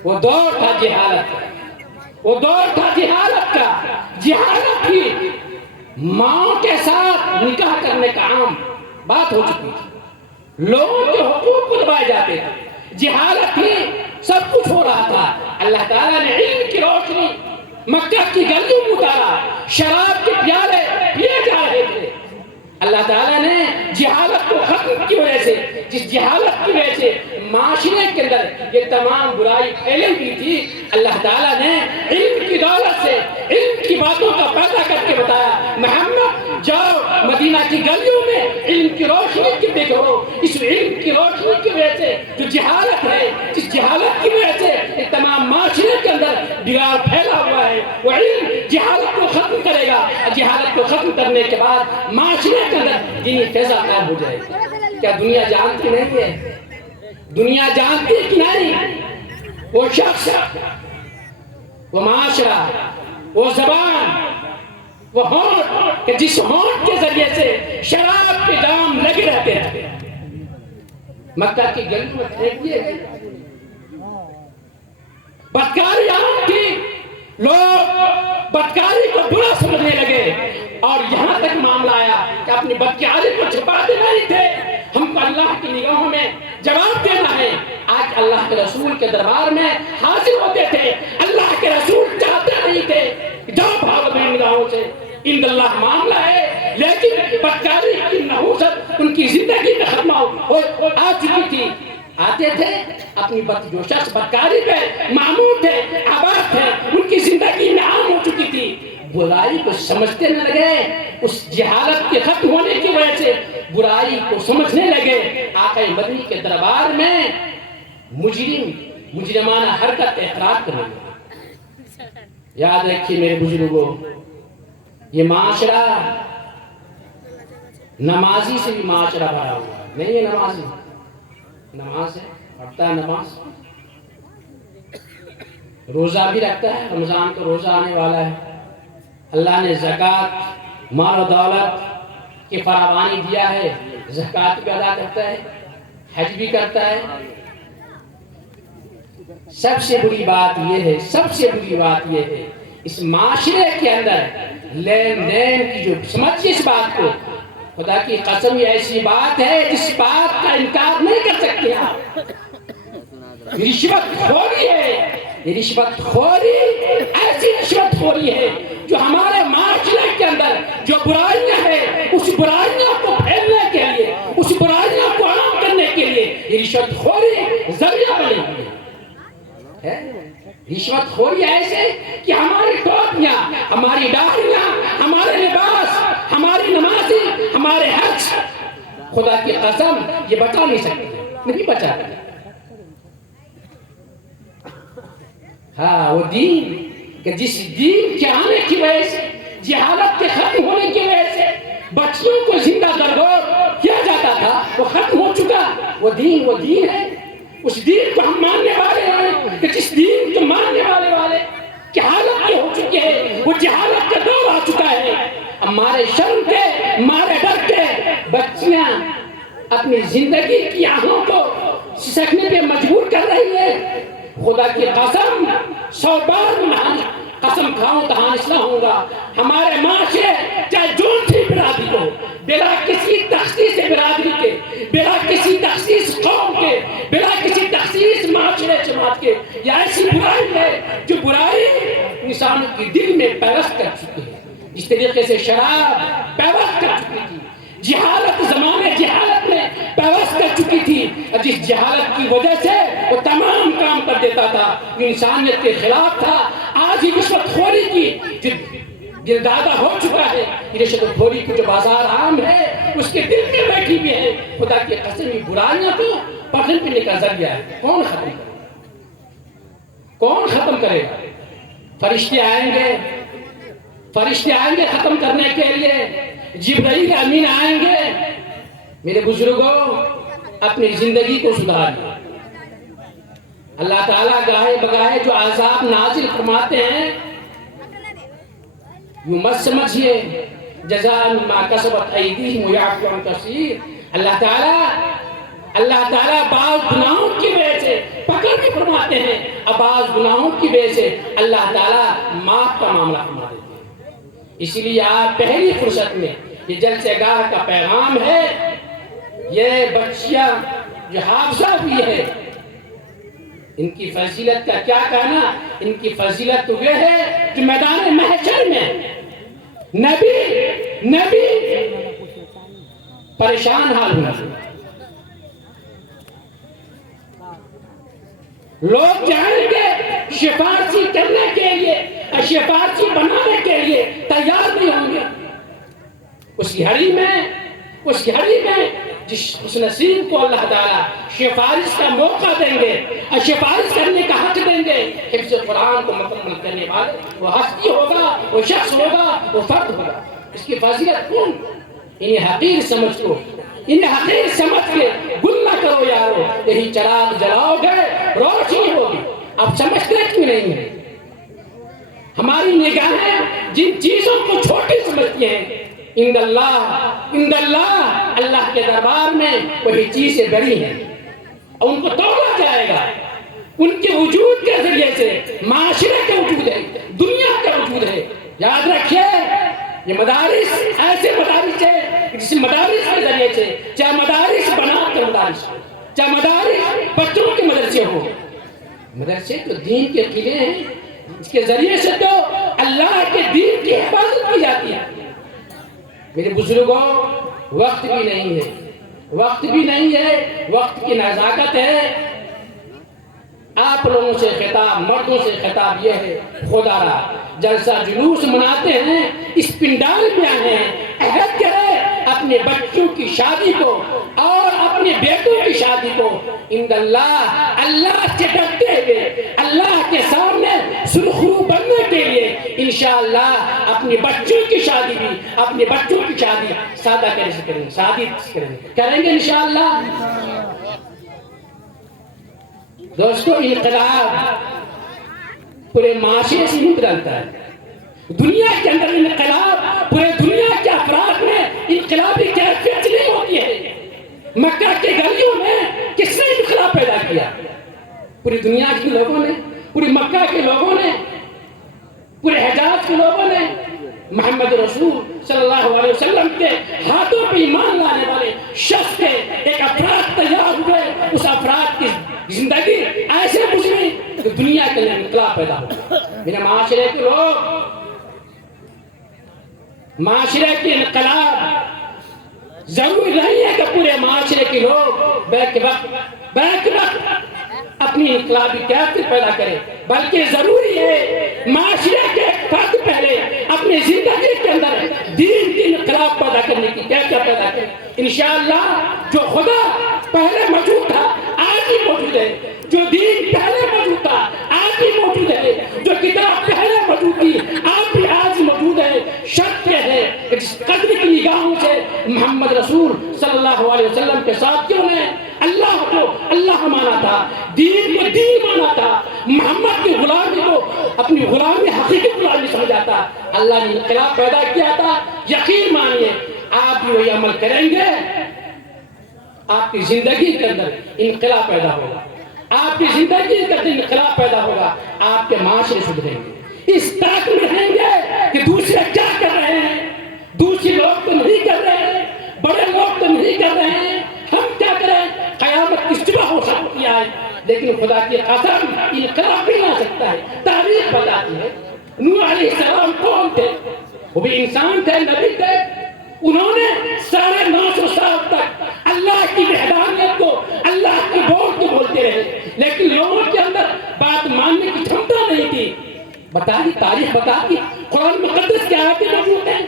وہ دور تھا جہالت کا، وہ دور تھا جہالت کا. جہالت ہی ماں کے ساتھ نکاح کرنے کا عام بات ہو چکی تھی. لوگوں کے حقوق کو دبائے جاتے تھے. جہالت ہی سب کچھ ہو رہا تھا. اللہ تعالیٰ نے علم کی روشنی مکہ کی گلیوں میں اتارا. شراب کے پیالے پیے جا رہے تھے. اللہ تعالیٰ نے جہالت کو ختم کی وجہ سے، جس جہالت کی وجہ سے معاشرے کے اندر یہ تمام برائی پھیلی ہوئی تھی، اللہ تعالیٰ نے علم کی دولت سے علم کی باتوں کا پیدا کر کے بتایا، محمد جاؤ مدینہ کی گلیوں میں علم کی روشنی کی دیکھو. اس علم کی روشنی کی وجہ سے جو جہالت ہے، جس جہالت کی وجہ سے یہ تمام معاشرے کے اندر بگاڑ پھیلا ہوا ہے، وہ علم جہالت کو ختم کرے گا. جہالت کو ختم کرنے کے بعد معاشرے کے اندر دینی فضا قائم ہو جائے گی. کیا دنیا جانتی نہیں ہے؟ دنیا جانتی کہ نہیں؟ وہ شخص، وہ معاشرہ، وہ زبان، وہ ہونٹ کہ جس ہونٹ کے ذریعے سے شراب کے جام لگے رہتے تھے، مکہ کی گلی میں پھینک دیے گئے. بدکاری عام تھی. لوگ بدکاری کو برا سمجھنے لگے اور یہاں تک معاملہ آیا کہ اپنی بدکاری کو چھپاتے نہیں تھے. ہم کو اللہ کی نگاہوں میں جواب دینا ہے. آج اللہ کے رسول کے دربار میں حاضر ہوتے تھے. اللہ کے رسول چاہتے نہیں تھے جاؤ بھاگو میری نگاہوں سے، ان اللہ معاملہ ہے. لیکن بدکاری کی نحوست ان کی زندگی میں ختم آ چکی تھی. آتے تھے اپنی جو شخص بدکاری پہ معمور تھے، آباد تھے، ان کی زندگی میں عام ہو چکی تھی. برائی کو سمجھتے نہ لگے. اس جہالت کے ختم ہونے کی وجہ سے برائی کو سمجھنے لگے. آقا مدنی کے دربار میں مجرمانہ حرکت اقرار کرنے لگے. یاد رکھیے میرے بزرگوں، یہ معاشرہ نمازی سے بھی معاشرہ بھرا ہوا ہے. نہیں ہے نمازی، نماز ہے، پڑھتا ہے نماز، روزہ بھی رکھتا ہے. رمضان کا روزہ آنے والا ہے. اللہ نے زکوٰۃ مال و دولت کی فراوانی دیا ہے، زکوٰۃ بھی ادا کرتا ہے، حج بھی کرتا ہے. سب سے بری بات یہ ہے، سب سے بری بات یہ ہے اس معاشرے کے اندر لین دین کی جو سمجھیے اس بات کو، خدا کی قسم یہ ایسی بات ہے جس بات کا انکار نہیں کر سکتے آپ. رشوت خوری ہے. یہ رشوت خوری ایسی رشوت خوری ہے جو ہمارے معاشرے کے اندر جو برائیاں ہیں اس برائیاں کو پھیلنے کے لیے، اس برائیاں کو عام کرنے کے لیے یہ رشوت خوری ذریعہ بنی ہوئی ہے. رشوت خوری ایسے کہ ہماری ٹوپیاں، ہماری ڈاڑیاں، ہمارے لباس، ہماری نمازی، ہمارے حج، خدا کی قسم یہ بچا نہیں سکتے، نہیں بچا. ہاں وہ دین کہ جس دین کے آنے کی وجہ سے، جہالت کے ختم ہونے کی وجہ سے بچیوں کو زندہ درگور کیا جاتا تھا، وہ ختم ہو چکا. وہ دین ہے. اس دین کو ہم ماننے والے ہیں کہ جس دین کو ماننے والے کی حالت یہ ہو چکی ہے، وہ جہالت کا دور آ چکا ہے. ہمارے شرم کے، ہمارے ڈر کے بچیاں اپنی زندگی کی آہوں کو سسکنے پہ مجبور کر رہی ہے. خدا کی قسم 100 بار میں قسم کھاؤں تو ہاں نہ ہوں گا. ہمارے معاشرے چاہے جون سی برادری ہو، بلا کسی تخصیص برادری کے، بلا کسی تخصیص قوم کے، بلا کسی تخصیص معاشرے جماعت کے، یہ ایسی برائی ہے جو برائی انسان کی دل میں پیوست کر چکی ہے. جس طریقے سے شراب پیوست کر چکی تھی، جہالت زمانے جہالت میں پیوست کر چکی تھی، جس جہالت کی وجہ سے وہ تمام کام کر دیتا تھا، انسانیت کے خلاف تھا. آج ہی رشوت خوری کی جو گردادہ ہو چکا ہے. یہ رشوت خوری کی جو بازار عام ہے اس کے دل میں بیٹھی بھی ہے. خدا کی قسم یہ برائیاں تو پکڑ پینے کا ذریعہ ہے. کون ختم کرے گا؟ کون ختم کرے گا؟ فرشتے آئیں گے، فرشتے آئیں گے ختم کرنے کے لیے. جبرائیل امین آئیں گے. میرے بزرگوں اپنی زندگی کو سدھاریے. اللہ تعالیٰ گاہے بگاہے جو عذاب نازل فرماتے ہیں یوں مت سمجھیے جزاء ما کسبت ایدیہم ویعفو عن کثیر. اللہ تعالیٰ بعض گناہوں کی وجہ سے پکڑ بھی فرماتے ہیں، اب بعض گناہوں کی وجہ سے اللہ تعالیٰ معاف کا معاملہ فرما دیتے ہیں. اسی لیے آپ پہلی فرصت میں یہ جلسہ گاہ کا پیغام ہے. یہ بچیاں جو حافظہ بھی ہے ان کی فضیلت کا کیا کہنا. ان کی فضیلت تو یہ ہے کہ میدان محشر میں نبی پریشان حال ہونا. لوگ جائیں گے شفاعتی کرنے کے لیے، شفاعتی بنانے کے لیے تیار نہیں ہوں گے. اس کی ہڑی میں جس نصیب کو اللہ تعالیٰ سفارش کا موقع دیں گے، سفارش کرنے کا حق دیں گے، حفظ قرآن کو مکمل کرنے والے وہ ہستی ہوگا، وہ شخص ہوگا، وہ فرد ہوگا. اس کی فضیلت کون؟ انہیں حقیر سمجھ کو، انہیں حقیر سمجھ کے گل نہ کرو یارو. یہی چراغ جلاؤ گے روشنی ہوگی. اب سمجھتے کیوں نہیں ہیں؟ ہماری نگاہیں جن چیزوں کو چھوٹی سمجھتی ہیں عند اللہ اللہ کے دربار میں وہی چیزیں بڑی ہیں اور ان کو توڑا جائے گا. ان کے وجود کے ذریعے سے معاشرے کا وجود ہے، دنیا کا وجود ہے. یاد رکھیے یہ مدارس ایسے مدارس ہے جس مدارس کے ذریعے سے چاہے مدارس بنا کے مدارس، چاہے مدارس بچوں کے مدرسے ہو، مدرسے تو دین کے قلعے ہیں. اس کے ذریعے سے تو اللہ کے دین کی حفاظت کی جاتی ہے. میرے بزرگوں وقت بھی نہیں ہے، وقت کی نزاکت ہے. آپ لوگوں سے خطاب، مردوں سے خطاب یہ ہے، خدا را جلسہ جلوس مناتے ہیں، اس پنڈال میں آئے ہیں، عہد کرے اپنے بچوں کی شادی کو اور اپنے بیٹوں کی شادی کو عند اللہ سے ڈرتے ہوئے اللہ کے سامنے سرخرو بننے کے لیے انشاءاللہ اپنے بچوں کی شادی بھی، اپنے بچوں کی شادی سادہ کریں گے انشاءاللہ. دوستو انقلاب پورے معاشرے سے نہیں بدلتا ہے. دنیا کے اندر انقلاب پورے دنیا کے افراد میں انقلابی کیفیت نہیں ہوتی ہے. مکہ کے گلیوں میں کس نے انقلاب پیدا کیا؟ پوری دنیا کے لوگوں نے، پوری مکہ کے لوگوں نے، پورے حجاز کے لوگوں نے محمد رسول صلی اللہ علیہ وسلم کے ہاتھوں پہ ایمان لانے والے شخص کے ایک افراد تیار ہوئے. اس افراد کی زندگی ایسے گزری کہ دنیا کے لیے انقلاب پیدا ہوا. میرے معاشرے کے لوگ، معاشرے کے انقلاب ضروری نہیں ہے کہ پورے معاشرے کے لوگ بیک وقت اپنی انقلابی کیفیت پیدا کرے، بلکہ ضروری ہے معاشرے کے ایک فرد پہلے اپنی زندگی کے اندر دین کی انقلاب پیدا کرنے کی کیفیت پیدا کرے. انشاءاللہ جو خدا پہلے موجود تھا آج بھی موجود ہے، جو دین پہلے موجود تھا آج بھی موجود ہے، جو کتاب پہلے موجود تھی آج موجود ہے. شرط یہ ہے کہ جس قدر کی نگاہوں سے محمد رسول صلی اللہ علیہ وسلم کے ساتھیوں نے اللہ کو اللہ مانا تھا، دین کو دین مانا تھا، محمد کی غلامی کو اپنی غلامی حقیقی غلامی سمجھا تھا، اللہ نے انقلاب پیدا کیا تھا. یقین مانیے آپ بھی وہی عمل کریں گے، آپ کی زندگی کے اندر انقلاب پیدا ہوگا، آپ کی زندگی کے اندر انقلاب پیدا ہوگا، آپ کے معاشرے سدھریں گے. اس طرح میں رہیں گے کہ دوسرے کیا کر رہے ہیں، دوسرے لوگ تو نہیں کر رہے ہیں، بڑے لوگ تو نہیں کر رہے ہیں، ہم کیا کریں؟ قیامت کی صبح ہو سکتی ہے لیکن خدا کی قسم انقلاب بھی آ سکتا ہے. تاریخ بتاتی ہے نوح علیہ السلام کون تھے؟ وہ بھی انسان تھے، نبی تھے. انہوں نے 950 سال تک اللہ کی وحدانیت کو، اللہ کی بول کو بولتے رہے، لیکن لوگوں کے اندر بات ماننے کی چھمتا نہیں تھی. بتائیے تاریخ بتاتی قرآن مقدس کی آیتیں موجود ہیں،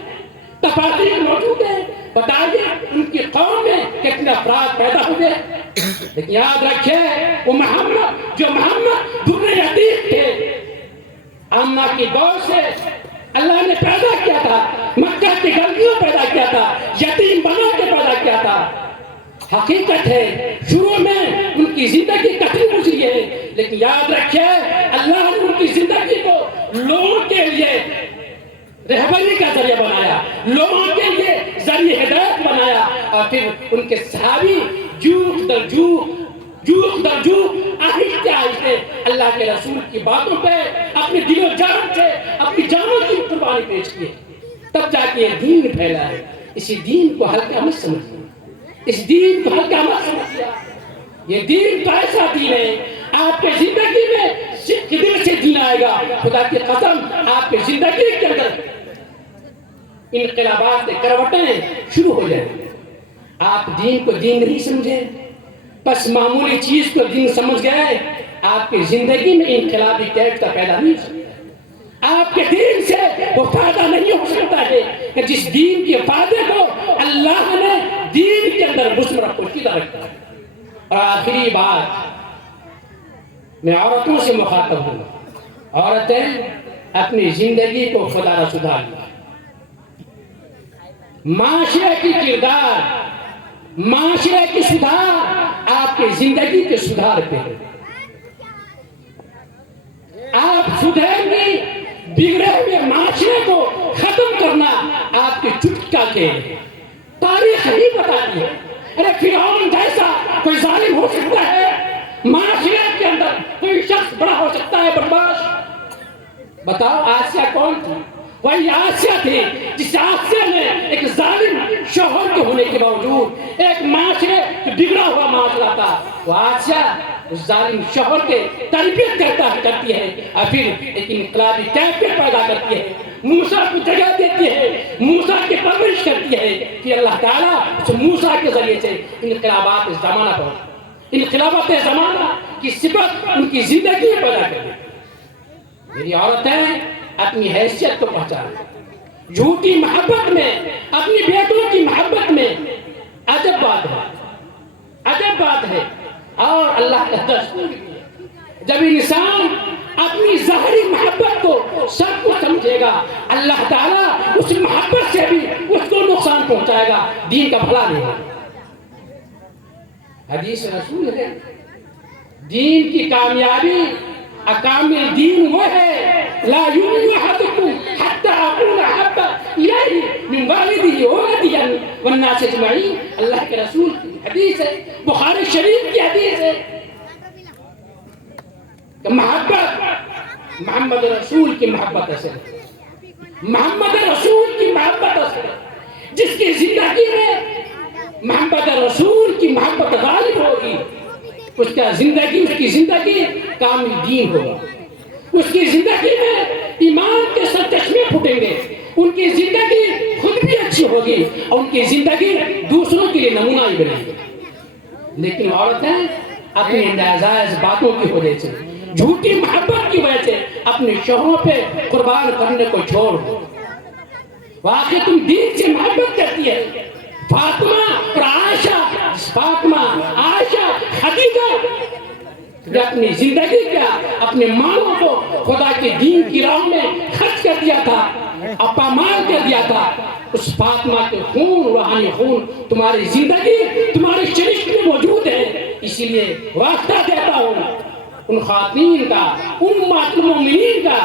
تفاسیر موجود ہیں، بتائیے ان کی قوم میں کتنے افراد پیدا ہوئے. لیکن یاد رکھے وہ محمد جو محمد در عتیق تھے، آمنہ کی دور سے اللہ نے پیدا کیا تھا، مکہ کی گلیوں پیدا کیا تھا، یتیم بنا کے پیدا کیا تھا. حقیقت ہے شروع میں ان کی زندگی کٹھن گزری ہے، لیکن یاد رکھے اللہ نے ان کی زندگی کو لوگوں کے لیے رہبری کا ذریعہ بنایا، لوگوں کے لیے ذریعہ ہدایت بنایا. اور پھر ان کے صحابی جوخ در جوخ آہستہ آہستہ اللہ کے رسول کی باتوں پہ اپنے دل و جان سے اپنی جانوں کی قربانی پیش کی، تب جا کے یہ دین پھیلا ہے. اسی دین کو ہلکا مت سمجھیے، اس دین کو ہلکا مت سمجھیے. یہ دین تو ایسا دین ہے آپ کے زندگی میں صرف دل سے دین آئے گا. خدا کی قسم آپ کے زندگی کے اندر انقلابات کروٹیں شروع ہو جائیں. آپ دین کو دین نہیں سمجھے، بس معمولی چیز کو دین سمجھ گئے، آپ کی زندگی میں انقلابی کیفیت پیدا نہیں ہو سکتا. آپ کے دین سے وہ فائدہ نہیں ہو سکتا ہے کہ جس دین کے فائدے کو اللہ نے دین کے اندر مسمر پوشیدہ رکھا ہے. اور آخری بات میں عورتوں سے مخاطب ہوں. عورتیں اپنی زندگی کو خدا را سدھار لیں. معاشرے کی کردار، معاشرے کی سدھار آپ کی زندگی کے سدھار پہ ہے. آپ سدھریں گی، بگڑے ہوئے معاشرے کو ختم کرنا آپ کی چٹکا کے تاریخ ہی بتاتی ہے. ارے فرعون جیسا کوئی ظالم ہو سکتا ہے، معاشرے کے اندر کوئی شخص بڑا ہو سکتا ہے بدمعاش. بتاؤ آسیہ کون تھی؟ وہی آسیہ تھی جس آسیہ نے ایک ظالم شوہر کے ہونے کے باوجود ایک معاشرے جو بگڑا ہوا معاشرہ تھا، وہ آسیہ اس ظالم شوہر کے تربیت کرتی ہے اور پھر ایک انقلابی کیفیت پیدا کرتی ہے. موسیٰ کو جگہ دیتی ہے، موسیٰ کی پرورش کرتی ہے. پھر اللہ تعالیٰ اس موسیٰ کے ذریعے سے انقلابات زمانہ پر انقلابات زمانہ کی صفت ان کی زندگی میں پیدا کرتی ہے. میری عورتیں اپنی حیثیت کو پہچانیں. جھوٹی محبت میں، اپنی بیٹوں کی محبت میں عجب بات ہے، عجب بات ہے. اور اللہ کا دستور جب انسان اپنی ظاہری محبت کو سب کو سمجھے گا، اللہ تعالیٰ اس محبت سے بھی اس کو نقصان پہنچائے گا، دین کا بھلا نہیں ہے. حدیث رسول ہے دین کی کامیابی اکامل دین وہ ہے لا یؤمن احدکم حتی اکون احب الیہ من والدہ وولدہ والناس اجمعین. اللہ کے رسول کی حدیث ہے، بخاری شریف کی حدیث ہے کہ محبت محمد رسول کی محبت اصل ہے، محمد رسول کی محبت اصل ہے. جس کی زندگی میں محمد رسول کی محبت غالب ہوگی اس کی زندگی کامل دین ہوگا. اس کی زندگی میں ایمان کے سرچشمے پھوٹیں گے، ان کی زندگی خود بھی اچھی ہوگی اور ان کی زندگی دوسروں کے لیے نمونہ ہی بنے گی. لیکن عورتیں اپنی ناجائز باتوں کی وجہ سے، جھوٹی محبت کی وجہ سے اپنے شوہروں پہ قربان کرنے کو چھوڑ دو. واقعی تم دین سے محبت کرتی ہے. فاطمہ اور عائشہ، فاطمہ عائشہ خدیجہ جو اپنی زندگی کا اپنے مالوں کو خدا کے دین کی راہ میں خرچ کر دیا تھا، اپامال کر دیا تھا، اس فاطمہ کے خون، روحانی خون تمہاری زندگی تمہارے شریک میں موجود ہے. اسی لیے واسطہ دیتا ہوں ان خواتین کا، امہات المومنین کا،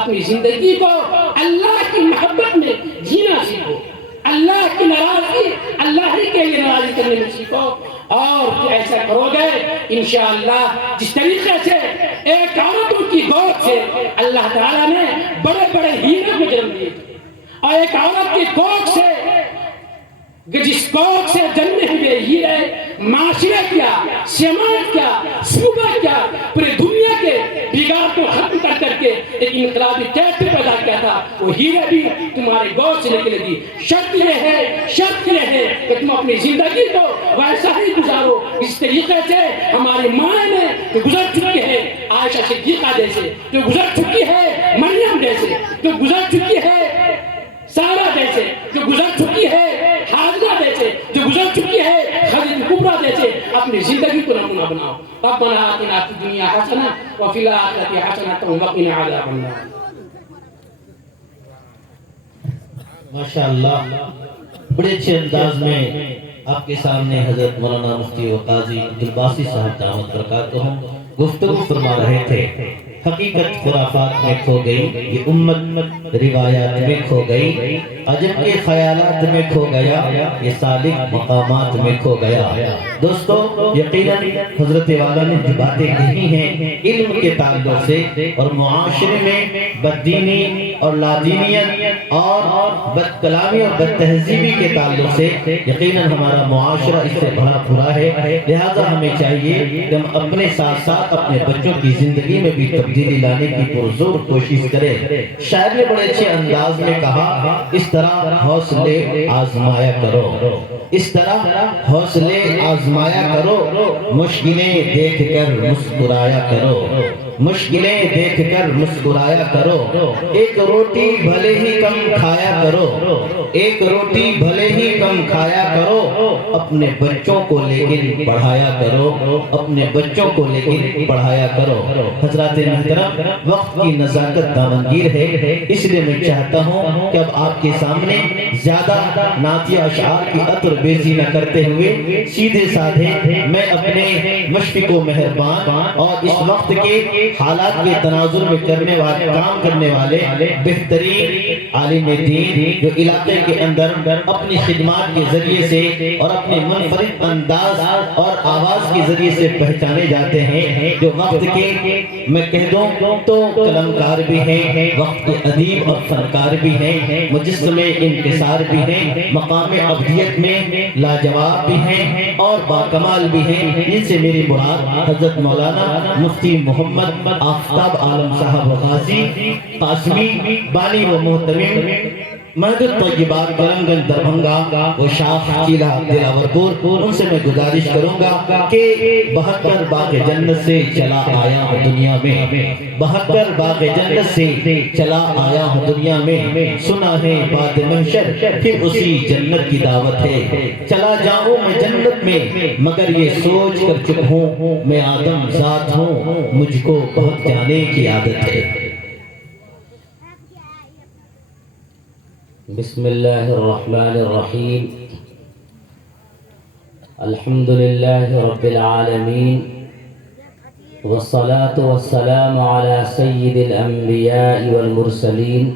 اپنی زندگی کو اللہ کی محبت میں جینا سیکھو. اللہ کی ناراضگی اللہ ہی کے لیے ناراضی کرنے میں سیکھو. اور ایسا کرو گے انشاءاللہ جس طریقے سے ایک عورتوں کی گود سے اللہ تعالیٰ نے بڑے بڑے ہیرے کو جنم دیے اور ایک عورت کی گود سے جس گود سے جنمے ہوئے ہیرے معاشرے کیا، سماج کیا، صوبہ کیا، پوری دنیا کے بگاڑ کو ختم کر کے ایک انقلابی کیفیت پیدا کیا تھا، وہ ہیرے بھی تمہارے گود سے نکلے گی. شرط یہ ہے کہ تم اپنی زندگی کو ویسا ہی گزارو اس طریقے سے ہماری ماں نے گزر چکی ہے. عائشہ صدیقہ جیسے، جو گزر چکی ہے مریم جیسے، جو گزر چکی ہے سارہ جیسے، جو گزر چکی ہے حاجرہ جیسے، جو گزر چکی ہے خدیجہ کبریٰ جیسے اپنی زندگی کو نمونہ بناؤ۔ ربنا آتنا فی الدنیا حسنہ وفی الآخرۃ حسنۃ وقنا عذاب النار۔ ماشاءاللہ، بڑے اچھے انداز میں آپ کے سامنے حضرت مولانا مفتی و قاضی عبدالباسط صاحب دامت برکاتہم گفتگو فرما رہے تھے۔ حقیقت خرافات میں کھو گئی، یہ امت روایات میں کھو گئی، عجب کے خیالات میں کھو گیا، یہ صالح مقامات میں کھو گیا۔ دوستو، یقیناً حضرت والا نے جو باتیں کہی ہیں علم کے تعلق سے اور معاشرے میں بددینی اور لادینیت اور بد کلامی اور بد تہذیبی کے تعلق سے یقیناً ہمارا معاشرہ اس سے بھرا پورا ہے، لہذا ہمیں چاہیے کہ ہم اپنے ساتھ ساتھ اپنے بچوں کی زندگی میں بھی تبدیلی لانے کی پرزور کوشش کریں۔ شاعر نے بڑے اچھے انداز میں کہا، اس طرح حوصلے آزمایا کرو، اس طرح حوصلے آزمایا کرو، مشکلیں دیکھ کر مسکرایا کرو، مشکلیں دیکھ کر مسکرایا کرو، ایک روٹی بھلے ہی کم کھایا کرو، ایک روٹی بھلے ہی کم کھایا کرو، اپنے بچوں کو لیکن پڑھایا کرو، اپنے بچوں کو لیکن پڑھایا کرو۔ حضرات محترم، وقت کی نزاکت دامنگیر ہے، اس لیے میں چاہتا ہوں کہ اب آپ کے سامنے زیادہ نعتیہ اشعار کی عطر بیزی نہ کرتے ہوئے سیدھے سادھے میں اپنے مشفق و مہربان اور اس وقت کے حالات کے تناظر میں کام کرنے والے بہترین عالم دین جو علاقے کے اندر اپنی خدمات کے ذریعے سے اور اپنے منفرد انداز اور آواز کے ذریعے سے پہچانے جاتے ہیں، جو وقت کے میں کہہ دوں تو قلمکار بھی ہیں، وقت کے ادیب اور فنکار بھی ہیں، مجسم انکسار بھی ہیں، مقام ابدیت میں لاجواب بھی ہیں اور باکمال بھی ہیں، جن سے میری مراد حضرت مولانا مفتی محمد آفتاب عالم صاحب غازی قاسمی بانی و محترم مہد الطیبات کرم گنج دربھنگا و شاخ چیلہ دلاور پور، ان سے میں گزارش کروں گا کہ 72 باغ جنت سے چلا آیا ہوں دنیا میں، 72 باغ جنت سے چلا آیا ہوں دنیا میں، سنا ہے بات محشر پھر اسی جنت کی دعوت ہے، چلا جاؤں میں جنت میں مگر یہ سوچ کر چپ ہوں میں آدم ذات ہوں، مجھ کو بہت جانے کی عادت ہے۔ بسم اللہ الرحمن الرحیم، الحمد للہ رب العالمین، والصلاة والسلام على سید الانبیاء والمرسلین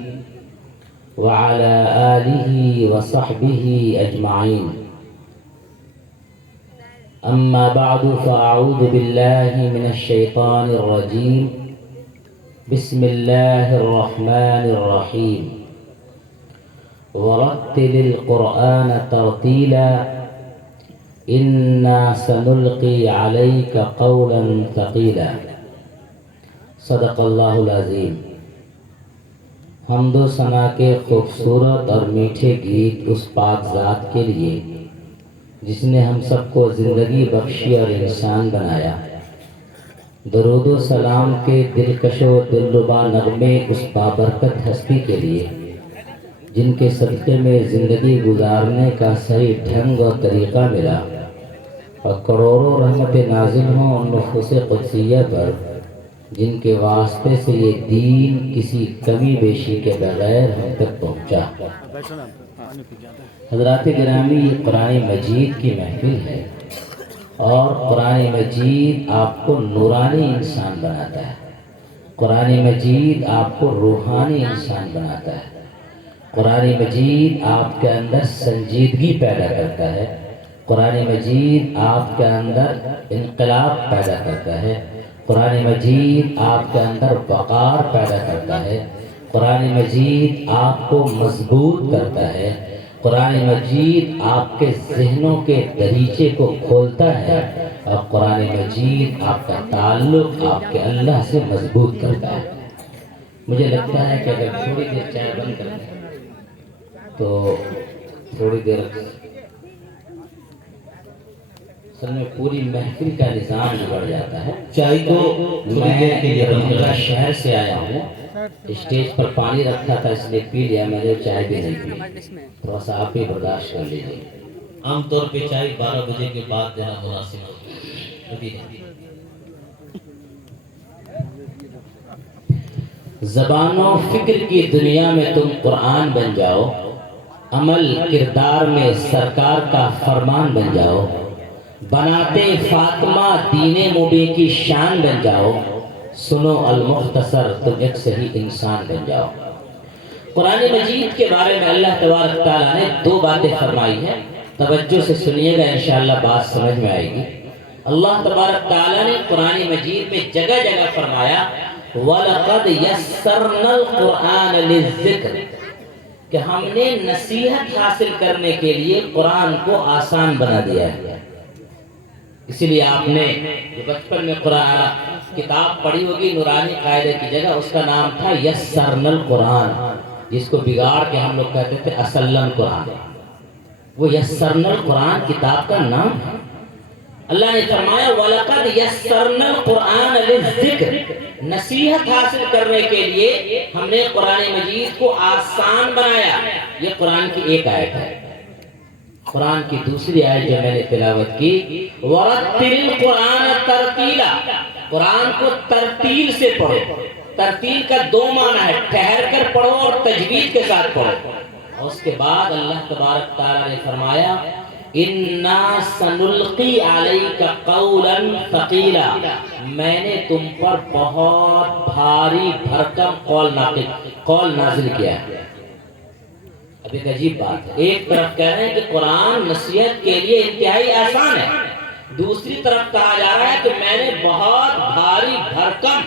وعلى آلہ وصحبہ اجمعین، اما بعد فاعوذ باللہ من الشیطان الرجیم، بسم اللہ الرحمن الرحیم، ورتل القرآن ترتیلا انا سنلقی علیک قولا ثقیلا۔ صدق اللہ العظیم۔ حمد و ثنا کے خوبصورت اور میٹھے گیت اس پاک ذات کے لیے جس نے ہم سب کو زندگی بخشی اور انسان بنایا۔ درود و سلام کے دلکش و دلربا نغمے اس بابرکت ہستی کے لیے جن کے صدقے میں زندگی گزارنے کا صحیح ڈھنگ اور طریقہ ملا، اور کروڑوں رحمت نازل ہوں ان نفوس قدسیہ پر جن کے واسطے سے یہ دین کسی کمی بیشی کے بغیر ہم تک پہنچا۔ حضرات گرامی، یہ قرآن مجید کی محفل ہے اور قرآن مجید آپ کو نورانی انسان بناتا ہے، قرآن مجید آپ کو روحانی انسان بناتا ہے، قرآن مجید آپ کے اندر سنجیدگی پیدا کرتا ہے، قرآن مجید آپ کے اندر انقلاب پیدا کرتا ہے، قرآن مجید آپ کے اندر وقار پیدا کرتا ہے، قرآن مجید آپ کو مضبوط کرتا ہے، قرآن مجید آپ کے ذہنوں کے دریچے کو کھولتا ہے، اور قرآن مجید آپ کا تعلق آپ کے اللہ سے مضبوط کرتا ہے۔ مجھے لگتا ہے کہ اگر تھوڑی دیر چائے بند کر دیں تو تھوڑی دیر اصل میں پوری محفل کا نظام بگڑ جاتا ہے. چائے تو تھوڑی دیر کے لیے بند میں کر شہر سے آیا ہوں, اسٹیج پر پانی رکھا تھا اس لیے پی لیا, میں نے چائے بھی نہیں پی. تھوڑا سا آپ ہی برداشت کر لیجیے. عام طور پہ چائے 12 بجے کے بعد دینا مناسب ہوتی ہے. کبھی نہیں. زبان و فکر کی دنیا میں تم قرآن بن جاؤ, عمل کردار میں سرکار کا فرمان بن جاؤ, بناتے فاطمہ دین مبین کی شان بن جاؤ, سنو المختصر تم ایک صحیح انسان بن جاؤ. قرآن مجید کے بارے میں اللہ تبارک تعالیٰ نے 2 باتیں فرمائی ہیں, توجہ سے سنیے گا انشاءاللہ بات سمجھ میں آئے گی. اللہ تبارک تعالیٰ نے قرآن مجید میں جگہ جگہ فرمایا وَلَقَدْ يَسَّرْنَا الْقُرْآنَ لِلذِّكْرِ, کہ ہم نے نصیحت حاصل کرنے کے لیے قرآن کو آسان بنا دیا ہے. اسی لیے آپ نے جو بچپن میں قرآن کتاب پڑھی ہوگی نورانی قاعدے کی جگہ, اس کا نام تھا یسرنا القرآن, جس کو بگاڑ کے ہم لوگ کہتے تھے اسلم قرآن. وہ یسرنا القرآن کتاب کا نام ہے. اللہ نے فرمایا وَلَقَدْ يَسَّرْنَا الْقُرْآنَ لِلذِّكْرِ, نصیحت حاصل کرنے کے لیے ہم نے قرآن مجید کو آسان بنایا. یہ قرآن کی ایک آیت ہے. قرآن کی دوسری آیت جو میں نے تلاوت کی وَرَتِّلِ الْقُرْآنَ تَرْتِيلًا, قرآن کو ترتیل سے پڑھو. ترتیل کا 2 معنی ہے, ٹھہر کر پڑھو اور تجوید کے ساتھ پڑھو. اور اس کے بعد اللہ تبارک تعالیٰ نے فرمایا اِنَّا سَنُلْقِي عَلَيْكَ قَوْلًا ثَقِيلًا, میں نے تم پر بہت بھاری بھرکم قول نازل کیا ہے. اب ایک عجیب بات ہے, ایک طرف کہہ رہے ہیں کہ قرآن نصیحت کے لیے انتہائی آسان ہے, دوسری طرف کہا جا رہا ہے کہ میں نے بہت بھاری بھرکم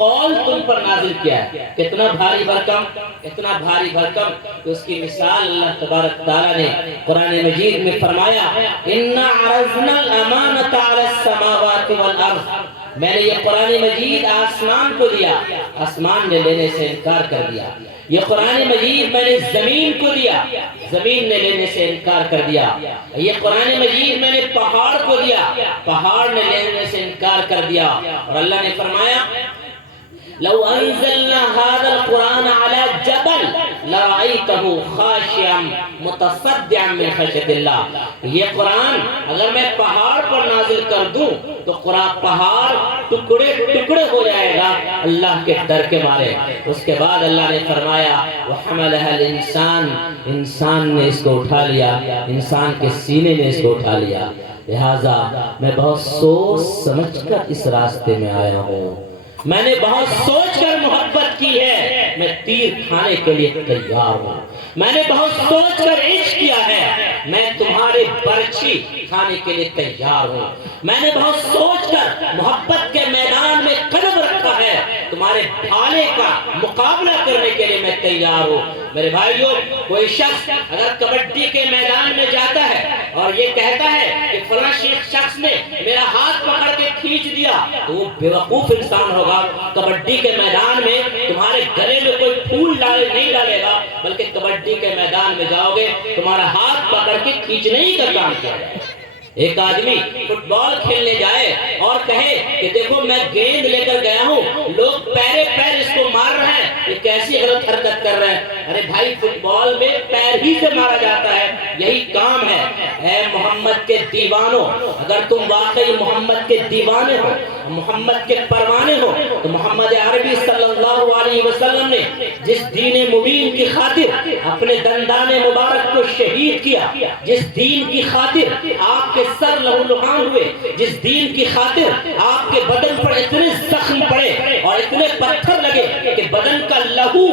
قول تم پر نازل کیا ہے. کتنا بھاری بھرکم, اتنا بھاری بھرکم کہ اس کی مثال اللہ تبارک تعالیٰ نے قرآن مجید میں فرمایا اِنَّا عَرَضْنَا الْأَمَانَةَ عَلَى السَّمَاوَاتِ وَالْأَرْضِ, میں نے یہ قرآن مجید آسمان کو دیا, آسمان نے لینے سے انکار کر دیا. یہ قرآن مجید میں نے زمین کو دیا, زمین نے لینے سے انکار کر دیا. یہ قرآن مجید میں نے پہاڑ کو دیا, پہاڑ نے لینے سے انکار کر دیا. اور اللہ نے فرمایا لو انزلنا هذا القرآن على جبل لرأيته خاشعا متصدعا من خشية الله, یہ قرآن اگر میں پہاڑ پر نازل کر دوں تو پہاڑ ٹکڑے ٹکڑے ہو جائے گا اللہ کے ڈر کے مارے. اس کے بعد اللہ نے فرمایا وحملها الانسان, انسان نے اس کو اٹھا لیا, انسان کے سینے نے اس کو اٹھا لیا. لہذا میں بہت سوچ سمجھ کر اس راستے میں آیا ہوں, میں نے بہت سوچ کر محبت کی ہے, میں تیر کھانے کے لیے تیار ہوں. میں نے بہت سوچ کر عشق کیا ہے, میں تمہارے برچھی کھانے کے لیے تیار ہوں. میں نے بہت سوچ کر محبت کے میدان میں قدم رکھا ہے, تمہارے بھالے کا مقابلہ کرنے کے لیے میں تیار ہوں. میرے بھائیوں, کوئی شخص اگر کبڈی کے میدان میں جاتا ہے اور یہ کہتا ہے کہ فلاں شخص نے میرا ہاتھ پکڑ کے کھینچ دیا, تو وہ بیوقوف انسان ہوگا. کبڈی کے میدان میں تمہارے گلے میں کوئی پھول نہیں ڈالے گا, بلکہ کبڈی کے میدان میں جاؤ گے تمہارا ہاتھ پکڑ کے کھینچنے ہی کا کام کیا جائے. ایک آدمی فٹ بال کھیلنے جائے اور کہے کہ دیکھو میں گیند لے کر گیا ہوں, لوگ پیر اس کو مار رہے ہیں, یہ کیسی غلط حرکت کر رہے ہیں. ارے بھائی, فٹ بال میں پیر ہی سے مارا جاتا ہے, یہی کام ہے. اے محمد کے دیوانوں, اگر تم واقعی محمد کے دیوانے ہو, محمد کے پروانے ہو, تو محمد عربی صلی اللہ علیہ وسلم نے جس دین مبین کی خاطر اپنے دندان مبارک کو شہید کیا, جس دین کی خاطر آپ کے سر لہو لہان ہوئے, جس دین کی خاطر آپ کے بدن پر اتنے زخم پڑے اور اتنے پتھر لگے کہ بدن کا لہو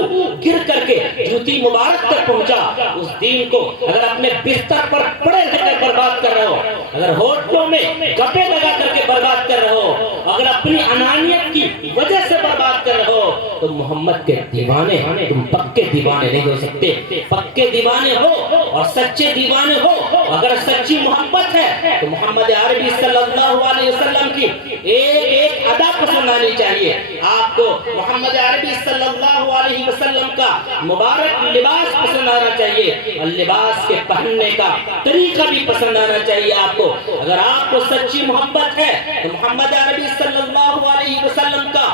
گر کر کے جوتی مبارک تک پہنچا, اس دین کو اگر اپنے بستر پر پڑے رہ کر برباد کر رہے ہو, اگر ہوٹلوں میں گپے لگا کر کے برباد کر رہے ہو, اگر اپنی انانیت کی وجہ سے برباد کر رہے ہو, تو محمد کے دیوانے تم پکے دیوانے نہیں ہو سکتے. پکے دیوانے ہو اور سچے دیوانے ہو اگر سچی محبت ہے تو محمد عربی صلی اللہ علیہ وسلم کی ایک ایک ادا پسند آنی چاہیے. آپ کو محمد عربی صلی اللہ علیہ وسلم کا مبارک لباس پسند آنا چاہیے اور لباس کے پہننے کا طریقہ بھی پسند آنا چاہیے آپ کو. اگر آپ کو سچی محبت ہے تو محمد عربی صلی اللہ علیہ وسلم کا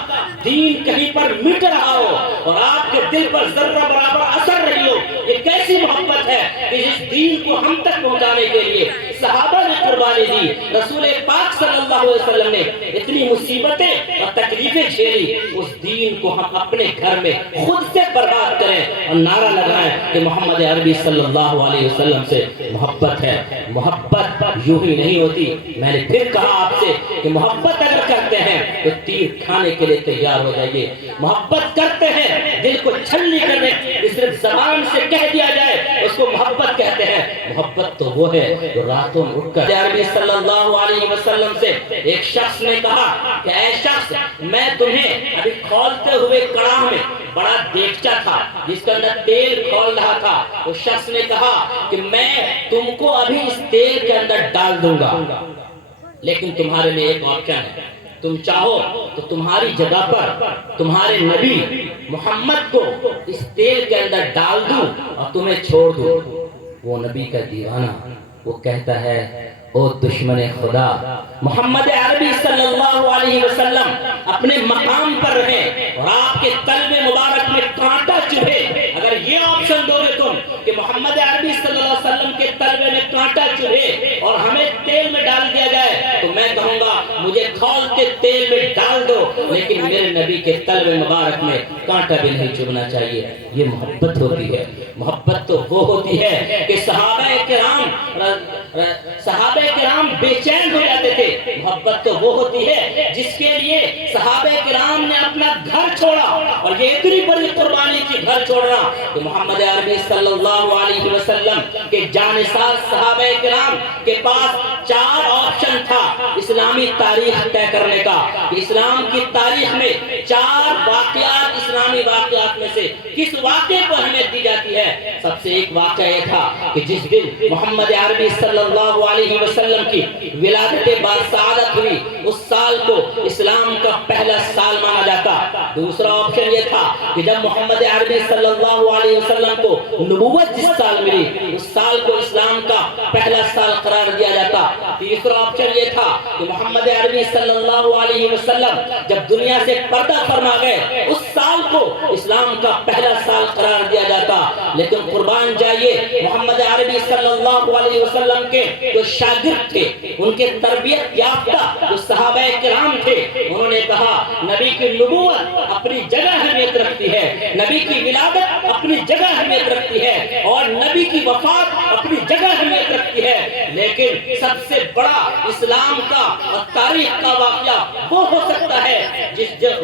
دین کہیں پر مٹ رہا ہو اور آپ کے دل پر ذرہ برابر اثر رہی ہو. یہ کیسی محبت ہے کہ جس دین کو ہم تک پہنچانے کے لیے صحابہ نے قربانی دی. رسول پاک صلی اللہ علیہ وسلم نے اتنی مصیبتیں اور تکلیفیں جھیلی. اس دین کو ہم اپنے گھر میں خود سے برباد کریں اور نعرہ لگائیں کہ محمد عربی صلی اللہ علیہ وسلم سے محبت ہے. محبت یوں ہی نہیں ہوتی. میں نے پھر کہا آپ سے کہ محبت اگر کرتے ہیں تو تیر کھانے کے لیے تیار ہو جائیے. محبت کرتے ہیں دل کو چھلنی کرنے صرف زبان سے کہہ دیا جائے اس کو محبت کہتے ہیں. محبت تو وہ ہے جو راتوں میں اٹھ کر عربی صلی اللہ علیہ وسلم سے ایک شخص نے کہا کہ اے شخص میں تمہیں ابھی کھولتے ہوئے کڑاہ میں بڑا دیگچہ تھا جس کے اندر تیل کھول رہا تھا. اس شخص نے کہا کہ میں تم کو ابھی اس تیل کے اندر ڈال دوں گا لیکن تمہارے لیے ایک آپشن ہے. تم چاہو تو تمہاری جگہ پر تمہارے نبی محمد کو اس تیل کے اندر ڈال دوں اور تمہیں چھوڑ دوں. وہ نبی کا دیوانہ وہ کہتا ہے او دشمن خدا محمد عربی صلی اللہ علیہ وسلم اپنے مقام پر رہیں اور آپ کے قلب مبارک میں کانٹا چبھے. اگر یہ آپشن دو گے تم کہ محمد عربی صلی اللہ علیہ وسلم کے قلب میں کانٹا چبھے اور ہمیں تیل میں ڈال دیا جائے تو میں کہوں گا مجھے کھول کے تیل میں ڈال دو لیکن میرے نبی کے قلب مبارک میں کانٹا بھی نہیں چبھنا چاہیے. یہ محبت ہوتی ہے. محبت تو وہ ہوتی ہے کہ صحابہ کرام بے چین ہو جاتے تھے. محبت تو وہ ہوتی ہے جس کے لیے صحابہ کرام نے اپنا گھر چھوڑا اور یہ اتنی بڑی قربانی کی گھر چھوڑنا کہ محمد عربی صلی اللہ علیہ وسلم کے جانثار صحابہ کرام کے پاس 4 آپشن تھا اسلامی تاریخ طے کرنے کا. اسلام کی تاریخ میں 4 واقعات اسلامی واقعات میں سے کس واقعے کو اہمیت دی جاتی ہے. سب سے ایک واقعہ یہ تھا کہ جس دن محمد عربی صلی اللہ علیہ وسلم کی ولادت باسعادت ہوئی اس سال کو اسلام کا پہلا سال مانا جاتا. دوسرا آپشن یہ تھا کہ جب محمد عربی صلی اللہ علیہ وسلم کو نبوت جس سال ملی اس سال کو اسلام کا پہلا سال قرار دیا جاتا. تیسرا آپشن یہ تھا کہ محمد عربی صلی اللہ علیہ وسلم جب دنیا سے پردہ فرما گئے اس سال کو اسلام کا پہلا سال قرار دیا جاتا. لیکن قربان جائیے محمد عربی صلی اللہ علیہ وسلم کے جو شاگرد تھے ان کے تربیت یافتہ جو صحابہ کرام تھے انہوں نے کہا نبی کی نبوت اپنی جگہ اہمیت رکھتی ہے, نبی کی ولادت اپنی جگہ اہمیت رکھتی ہے اور نبی کی وفات اپنی جگہ اہمیت رکھتی ہے, لیکن سب سے بڑا اسلام کا اور تاریخ کا واقعہ وہ ہو سکتا ہے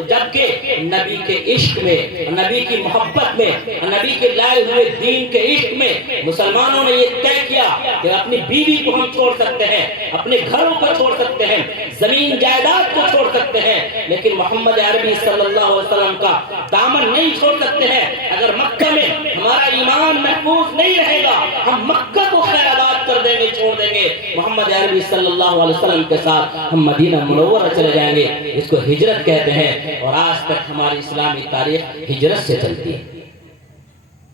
جبکہ نبی کے عشق میں, نبی کی محبت میں, نبی کے لائے ہوئے دین کے عشق میں مسلمانوں نے یہ طے کیا کہ اپنی بیوی کو ہم چھوڑ سکتے ہیں, اپنے گھروں کو چھوڑ سکتے ہیں, زمین جائیداد کو چھوڑ سکتے ہیں, لیکن محمد عربی صلی اللہ علیہ وسلم کا دامن نہیں چھوڑ سکتے ہیں. اگر مکہ میں ہمارا ایمان محفوظ نہیں رہے گا ہم مکہ کو خیر آباد کر دیں گے, چھوڑ دیں گے. محمد عربی صلی اللہ علیہ وسلم کے ساتھ ہم مدینہ منورہ چلے جائیں گے, اس کو ہجرت کہتے ہیں اور آج تک ہماری اسلامی تاریخ ہجرت سے چلتی ہے.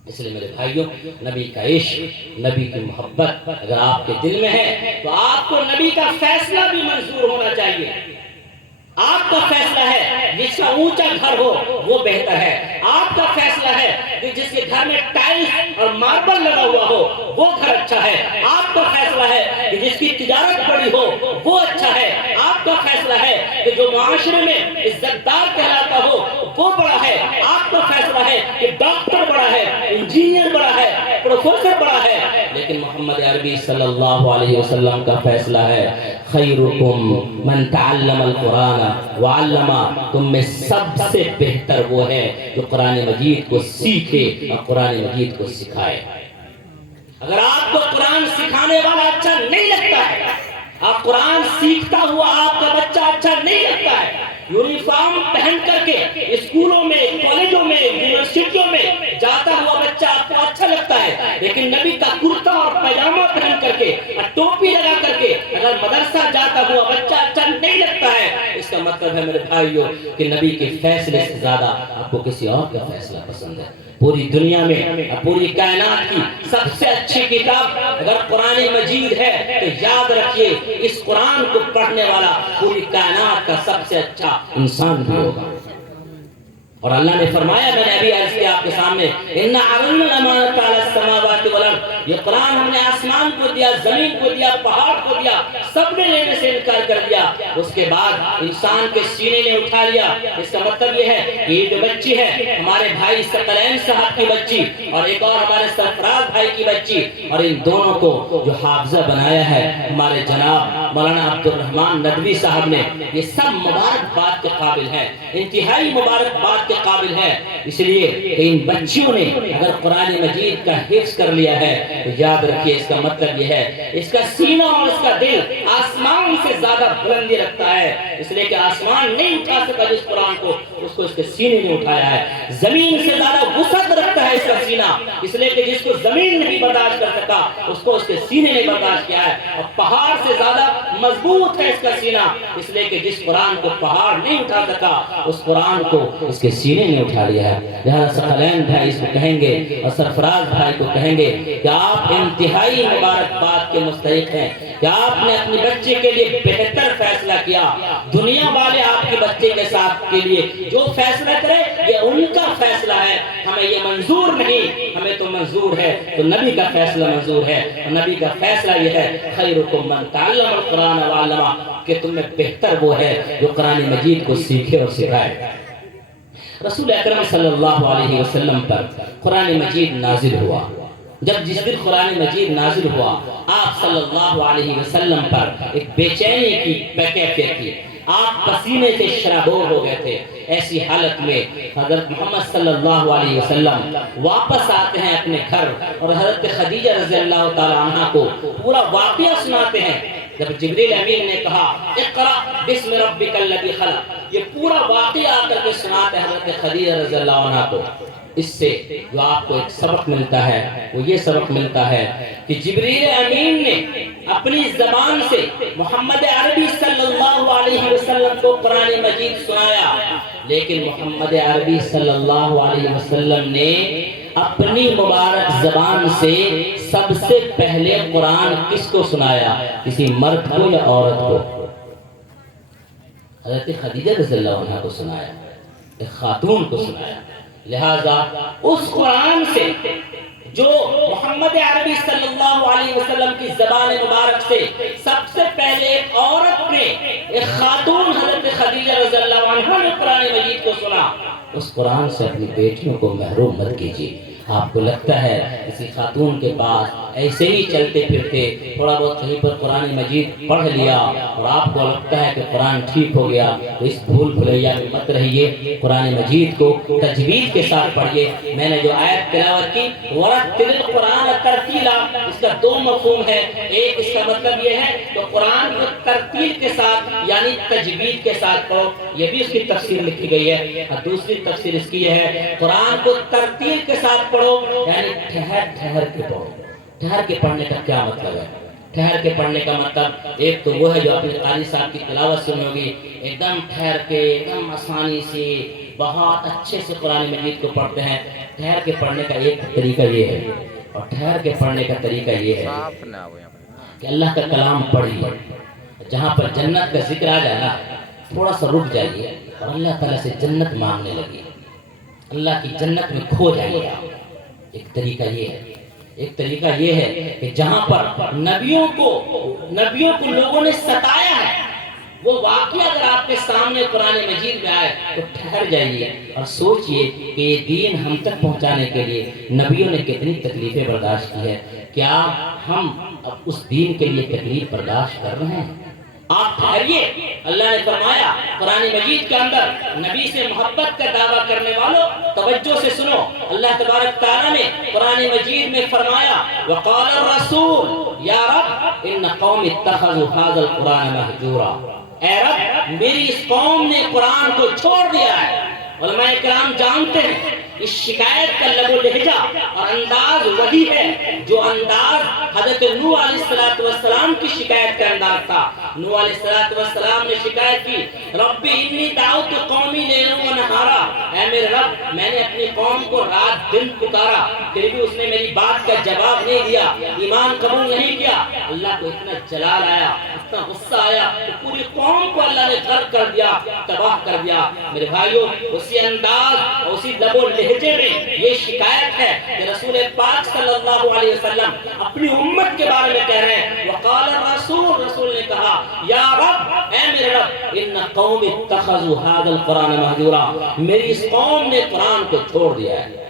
اس لیے میرے بھائیوں نبی کا عشق, نبی کی محبت اگر آپ کے دل میں ہے تو آپ کو نبی کا فیصلہ بھی منظور ہونا چاہیے. آپ کا فیصلہ ہے جس کا اونچا گھر ہو وہ بہتر ہے, آپ کا فیصلہ ہے کہ جس کے گھر میں ٹائلز اور ماربل لگا ہوا ہو وہ گھر اچھا ہے, آپ کا فیصلہ ہے کہ جس کی تجارت بڑی ہو وہ اچھا ہے, آپ کا فیصلہ ہے کہ جو معاشرے میں عزت دار کہلاتا ہو وہ بڑا ہے, آپ کا فیصلہ ہے کہ ڈاکٹر بڑا ہے, انجینئر بڑا ہے, پروفیسر بڑا ہے. لیکن محمد عربی صلی اللہ علیہ وسلم کا فیصلہ ہے خیرکم من تعلم القرآن وعلما, تم میں سب سے بہتر وہ ہے جو قرآن مجید کو سیکھے اور قرآن مجید کو سکھائے. اگر آپ کو قرآن سکھانے والا اچھا نہیں لگتا ہے, آپ قرآن سیکھتا ہوا آپ کا بچہ اچھا نہیں لگتا ہے, یونیفارم پہن کر کے اسکولوں میں, کالجوں میں, یونیورسٹیوں میں جاتا ہوا بچہ آپ کو اچھا لگتا ہے, لیکن نبی کا کرتا اور پیجامہ پہن کر کے اور ٹوپی لگا کر کے اگر مدرسہ جاتا ہوا بچہ اچھا نہیں لگتا ہے، اس کا مطلب ہے میرے بھائیوں کہ نبی کے فیصلے سے زیادہ آپ کو کسی اور کا فیصلہ پسند ہے۔ پوری دنیا میں پوری کائنات کی سب سے اچھی کتاب اگر قرآن مجید ہے تو یاد رکھیے اس قرآن کو پڑھنے والا پوری کائنات کا سب سے اچھا انسان بھی ہوگا۔ اور اللہ نے فرمایا، میں نے ابھی عرض کیا آپ کے سامنے، اِنَّ عَرَضْنَا الْأَمَانَةَ عَلَى السَّمَاوَاتِ وَالْأَرْضِ، یہ قرآن ہم نے آسمان کو دیا، زمین کو دیا، پہاڑ کو دیا، سب نے لینے سے انکار کر دیا۔ اس کے بعد انسان کے سینے نے اٹھا لیا۔ اس کا مطلب یہ ہے کہ یہ جو بچی ہے ہمارے بھائی ثقلین صاحب کی بچی اور ایک اور ہمارے سرفراز بھائی کی بچی، اور ان دونوں کو جو حافظہ بنایا ہے ہمارے جناب مولانا عبد الرحمن ندوی صاحب نے، یہ سب مبارکباد کے قابل ہے، انتہائی مبارکباد کے قابل ہے۔ اس لیے کہ ان بچیوں نے اگر قرآن مجید کا حفظ کر لیا ہے تو یاد رکھیے اس کا مطلب یہ ہے اس کا سینہ اور اس کا دل آسمان سے زیادہ بلندی رکھتا ہے، اس لیے کہ آسمان نہیں اٹھا سکا جس قرآن کو، اس کو اس کے سینے نے اٹھایا ہے۔ زمین سے زیادہ وسعت رکھتا ہے اس کا سینہ، اس لیے کہ جس کو زمین نہیں برداشت کر سکا اس کو اس کے سینے نے برداشت کیا ہے۔ اور پہاڑ سے زیادہ مضبوط ہے اس کا سینہ، اس لیے کہ جس قرآن کو پہاڑ نہیں اٹھا سکا اس قرآن کو اس کے سینے نے اٹھا لیا ہے۔ لہذا ثقلین بھائی اس کو کہیں گے اور سرفراز بھائی کو کہیں گے کہ آپ انتہائی مبارکباد کے مستحق ہیں کہ آپ نے اپنی بچے کے لیے بہتر فیصلہ کیا۔ دنیا والے آپ کے بچے کے ساتھ کے لیے جو فیصلہ کرے یہ ان کا فیصلہ ہے، ہمیں یہ منظور نہیں، ہمیں تو منظور ہے تو نبی کا فیصلہ منظور ہے۔ اور نبی کا فیصلہ یہ ہے خیرکم من تعلم القرآن وعلمہ، کہ تم میں بہتر وہ ہے جو قرآن مجید کو سیکھے اور سکھائے۔ رسول اکرم صلی اللہ علیہ وسلم پر قرآن مجید نازل ہوا۔ جب جس دن قرآن مجید نازل ہوا آپ صلی اللہ علیہ وسلم پر ایک بے چینی کی کیفیت تھی، آپ پسینے سے شرابور ہو گئے تھے۔ ایسی حالت میں حضرت محمد صلی اللہ علیہ وسلم واپس آتے ہیں اپنے گھر اور حضرت خدیجہ رضی اللہ تعالی عنہ کو پورا واقعہ سناتے ہیں۔ جب جبریل امین نے کہا اقرأ بسم ربک الذی خلق، یہ پورا واقعہ آ کر کے سناتے ہیں حضرت خدیجہ رضی اللہ عنہ کو۔ اس سے جو آپ کو ایک سبق ملتا ہے وہ یہ سبق ملتا ہے کہ جبریل امین نے اپنی زبان سے محمد عربی صلی اللہ علیہ وسلم کو قرآن مجید سنایا، لیکن محمد عربی صلی اللہ علیہ وسلم نے اپنی مبارک زبان سے سب سے پہلے قرآن کس کو سنایا؟ کسی مرد کو یا عورت کو؟ حضرت خدیجہ رضی اللہ عنہ کو سنایا، ایک خاتون کو سنایا۔ لہذا اس قرآن سے جو محمد عربی صلی اللہ علیہ وسلم کی زبان مبارک سے سب سے پہلے ایک عورت نے، ایک خاتون حضرت خدیجہ رضی اللہ عنہ نے قرآن مجید کو سنا، اس قرآن سے اپنی بیٹیوں کو محروم مت کیجیے۔ آپ کو لگتا ہے کسی خاتون کے پاس ایسے ہی چلتے پھرتے تھوڑا بہت کہیں پر قرآن مجید پڑھ لیا اور آپ کو لگتا ہے کہ قرآن ٹھیک ہو گیا تو اس بھول بھلیا میں مت رہیے، قرآن مجید کو تجوید کے ساتھ پڑھیے۔ میں نے جو آیت تلاوت کی وَرَتِّلِ الْقُرْآنَ تَرْتِیلًا، اس کا دو مفہوم ہے۔ ایک اس کا مطلب یہ ہے کہ قرآن کو ترتیل کے ساتھ یعنی تجوید کے ساتھ پڑھو، یہ بھی اس کی تفسیر لکھی گئی ہے۔ اور دوسری تفسیر اس کی یہ ہے قرآن کو ترتیل کے ساتھ پڑھو یعنی ٹھہر ٹھہر کے پڑھو۔ ٹھہر کے پڑھنے کا کیا مطلب ہے؟ ٹھہر کے پڑھنے کا مطلب ایک تو وہ ہے جو اپنے قاری صاحب کی تلاوت سنی ہوگی، ایک دم ٹھہر کے ایک دم آسانی سے بہت اچھے سے قرآن مجید کو پڑھتے ہیں۔ ٹھہر کے پڑھنے کا ایک طریقہ یہ ہے، اور ٹھہر کے پڑھنے کا طریقہ یہ ہے کہ اللہ کا کلام پڑھیے، جہاں پر جنت کا ذکر آ جائے نا تھوڑا سا رک جائیے اور اللہ تعالیٰ سے جنت مانگنے لگیے، اللہ کی جنت میں کھو جائیے۔ ایک طریقہ یہ ہے، ایک طریقہ یہ ہے کہ جہاں پر نبیوں کو لوگوں نے ستایا ہے وہ واقعہ اگر آپ کے سامنے قرآن مجید میں آئے تو ٹھہر جائیے اور سوچئے کہ یہ دین ہم تک پہنچانے کے لیے نبیوں نے کتنی تکلیفیں برداشت کی ہے، کیا ہم اب اس دین کے لیے تکلیف برداشت کر رہے ہیں؟ آپ ٹھہریے۔ اللہ نے فرمایا قرآن مجید کے اندر نبی سے محبت کا دعویٰ کرنے والوں توجہ سے سنو، اللہ تبارک تعالیٰ نے قرآن مجید میں فرمایا وقال الرسول یا رب ان قوم اتخذوا هذا القرآن مہجورا، اے رب میری اس قوم نے قرآن کو چھوڑ دیا ہے۔ علماء کرام جانتے ہیں اس شکایت کا لب و لہجہ اور انداز وہی ہے جو انداز حضرت نوح علیہ السلام کی شکایت کا انداز تھا۔ نوح علیہ السلام نے شکایت کی، رب انی دعوت قومی لیلا و نہارا، اے میرے رب میں نے اپنی قوم کو رات دن پکارا، پھر بھی اس نے میری بات کا جواب نہیں دیا، ایمان قبول نہیں کیا۔ اللہ کو اتنا جلال آیا، اتنا غصہ آیا کہ پوری قوم کو اللہ نے غرق کر دیا، تباہ کر دیا۔ میرے بھائیوں، اسی انداز اور اسی لب و لہجے میں یہ شکایت ہے کہ رسول پاک صلی اللہ علیہ وسلم اپنی امت کے بارے میں کہہ رہے ہیں، وقال الرسول، رسول نے کہا، یا رب، اے میرے رب، ان قوم اتخذوا هذا القرآن مہجورا، میری اس قوم نے قرآن کو چھوڑ دیا ہے۔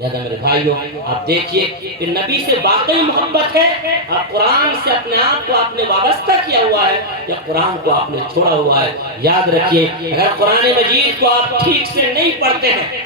لہذا میرے بھائیوں، آپ دیکھیے کہ نبی سے واقعی محبت ہے، آپ قرآن سے اپنے آپ کو آپ نے وابستہ کیا ہوا ہے یا قرآن کو آپ نے چھوڑا ہوا ہے۔ یاد رکھیے، اگر قرآن مجید کو آپ ٹھیک سے نہیں پڑھتے ہیں،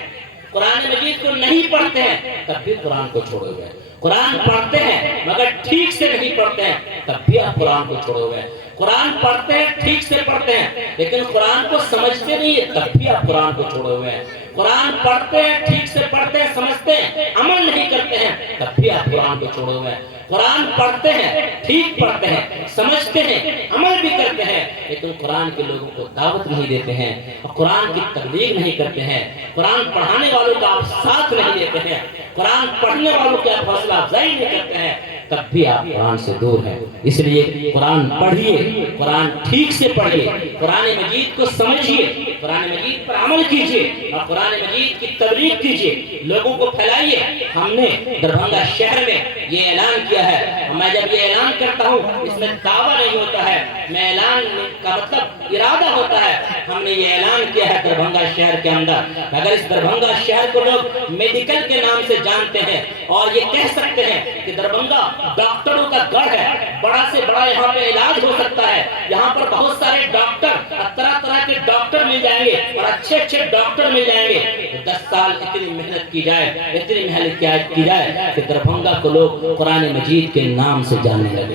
قرآن مجید کو نہیں پڑھتے ہیں، تب بھی قرآن کو چھوڑے ہوئے ہیں۔ قرآن پڑھتے ہیں مگر ٹھیک سے نہیں پڑھتے ہیں، تب بھی آپ قرآن کو چھوڑے ہوئے ہیں۔ قرآن پڑھتے ہیں، ٹھیک سے پڑھتے ہیں، لیکن قرآن کو سمجھتے نہیں ہیں، تب بھی آپ قرآن کو چھوڑے ہوئے ہیں۔ قرآن پڑھتے ہیں، ٹھیک سے پڑھتے ہیں، سمجھتے ہیں، عمل نہیں کرتے ہیں، تب بھی آپ قرآن کو چھوڑے ہوئے ہیں۔ قرآن پڑھتے ہیں، ٹھیک پڑھتے ہیں، سمجھتے ہیں، عمل بھی کرتے ہیں، لیکن قرآن کے لوگوں کو دعوت نہیں دیتے ہیں، قرآن کی تبلیغ نہیں کرتے ہیں، قرآن پڑھانے والوں کا آپ ساتھ نہیں دیتے ہیں، قرآن پڑھنے والوں کی آپ حوصلہ افزائی نہیں کرتے ہیں، تب بھی آپ قرآن سے دور ہیں۔ اس لیے قرآن پڑھیے، قرآن ٹھیک سے پڑھیے، قرآن مجید کو سمجھیے، قرآن مجید پر عمل کیجیے اور قرآن مجید کی تبلیغ کیجیے، لوگوں کو پھیلائیے۔ ہم نے دربھنگہ شہر میں یہ اعلان کیا ہے، میں جب یہ اعلان کرتا ہوں اس میں دعویٰ نہیں ہوتا ہے، میں اعلان کا مطلب ارادہ ہوتا ہے۔ ہم نے یہ اعلان کیا ہے دربھنگہ شہر کے اندر، اگر اس دربھنگہ شہر کو لوگ میڈیکل کے نام سے جانتے ہیں اور یہ کہہ سکتے ہیں کہ دربھنگہ ڈاکٹروں کا گڑھ ہے، بڑا سے بڑا یہاں پہ علاج ہو سکتا ہے، یہاں پر بہت سارے ڈاکٹر، طرح طرح کے ڈاکٹر مل جائیں گے اور اچھے اچھے ڈاکٹر مل جائیں گے، 10 سال اتنی محنت کی جائے، اتنی محنت کی جائے کہ دربھنگہ کو لوگ قرآن مجید کے نام سے جاننے لگے۔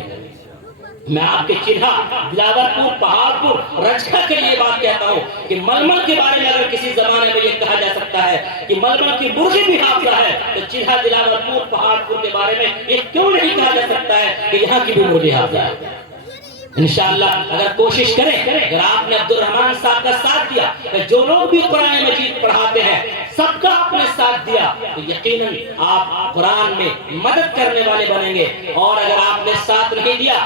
میں آپ کے چنہا، بلاور پور، پہاڑ پور، رجکا کے لیے بات کہتا ہوں کہ ململ کے بارے میں اگر کسی زمانے میں یہ کہا جا سکتا ہے کہ ململ کی مرغی بھی حافظہ ہے، تو چنہا، بلاور پور، پہاڑ پور کے بارے میں یہ کیوں نہیں کہا جا سکتا ہے کہ یہاں کی بھی مرغی حافظہ ہے؟ انشاءاللہ اگر کوشش کریں، اگر آپ نے عبد الرحمن صاحب کا ساتھ دیا، جو لوگ بھی قرآن مجید پڑھاتے ہیں سب کا آپ نے ساتھ دیا، تو یقیناً آپ قرآن میں مدد کرنے والے بنیں گے۔ اور اگر آپ نے ساتھ نہیں دیا،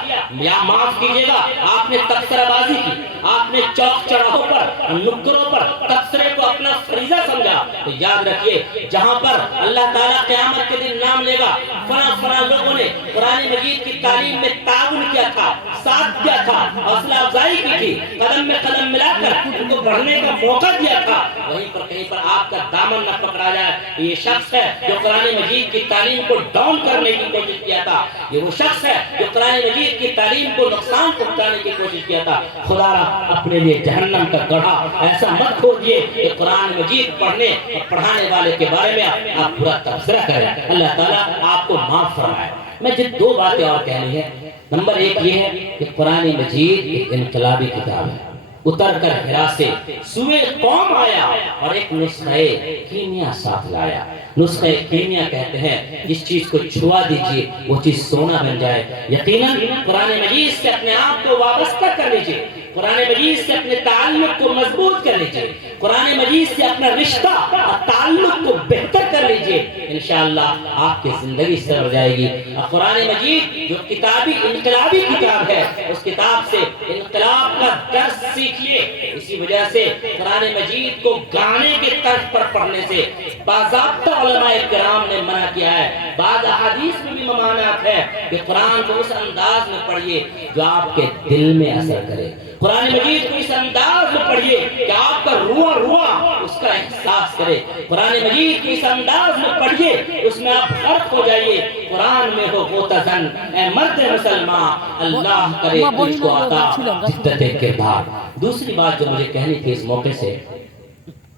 یا معاف کیجیے گا، آپ نے تبصرہ بازی کی، آپ نے چوک چوراہوں پر، نکروں پر تبصرے کو اپنا فریضہ سمجھا، تو یاد رکھیے جہاں پر اللہ تعالیٰ قیامت کے دن نام لے گا، فلاں فلاں لوگوں نے قرآن مجید کی تعلیم میں تعاون کیا تھا، ساتھ دیا تھا، حوصلہ افزائی کی تھی، قدم میں قدم ملا کر ان کو بڑھنے کا موقع دیا تھا، وہیں پر کہیں پر آپ کا دامن نہ پکڑا جائے۔ یہ شخص ہے جو قرآن مجید کی تعلیم کو ڈاؤن کرنے کی کوشش کیا تھا، یہ وہ شخص ہے جو قرآن مجید کی تعلیم کو نقصان پہنچانے کی کوشش کیا تھا۔ خدا را اپنے لیے جہنم کا گڑھا ایسا مت کھودیے کہ قرآن مجید پڑھنے اور پڑھانے والے کے بارے میں آپ برا تبصرہ کریں۔ اللہ تعالیٰ آپ کو معاف فرمائے۔ میں جن 2 باتیں اور کہنی ہے، نمبر 1 یہ ہے کہ قرآن مجید ایک انقلابی کتاب ہے، اتر کر ہرا سے سوئے قوم آیا اور ایک نسخہ کیمیا ساتھ لایا۔ نسخہ کیمیا کہتے ہیں جس چیز کو چھوا دیجئے وہ چیز سونا بن جائے۔ یقیناً قرآن مجید سے اپنے آپ کو وابستہ کر لیجئے، قرآن مجید سے اپنے تعلق کو مضبوط کر لیجئے، قرآن مجید سے اپنا رشتہ اور تعلق کو بہتر کر لیجئے، انشاءاللہ آپ کی زندگی سر ہو جائے گی۔ اور قرآن مجید جو کتابی انقلابی کتاب ہے، اس کتاب سے انقلاب کا درس سیکھیے۔ اسی وجہ سے قرآن مجید کو گانے کے طرز پر پڑھنے سے باضابطہ علماء کرام نے منع کیا ہے۔ بعض احادیث میں بھی ممانعت ہے کہ قرآن کو اس انداز میں پڑھیے جو آپ کے دل میں اثر کرے، قرآن مجید کو اس انداز میں پڑھیے کہ آپ کا روح اس کا احساس کرے، قرآن مجید کو اس انداز میں پڑھیے اس میں آپ غرق ہو جائیے۔ قرآن میں ہو غوطہ زن اے مرد مسلمان، اللہ کرے تجھ کو عطا جدت کردار۔ دوسری بات جو مجھے کہنی تھی اس موقع سے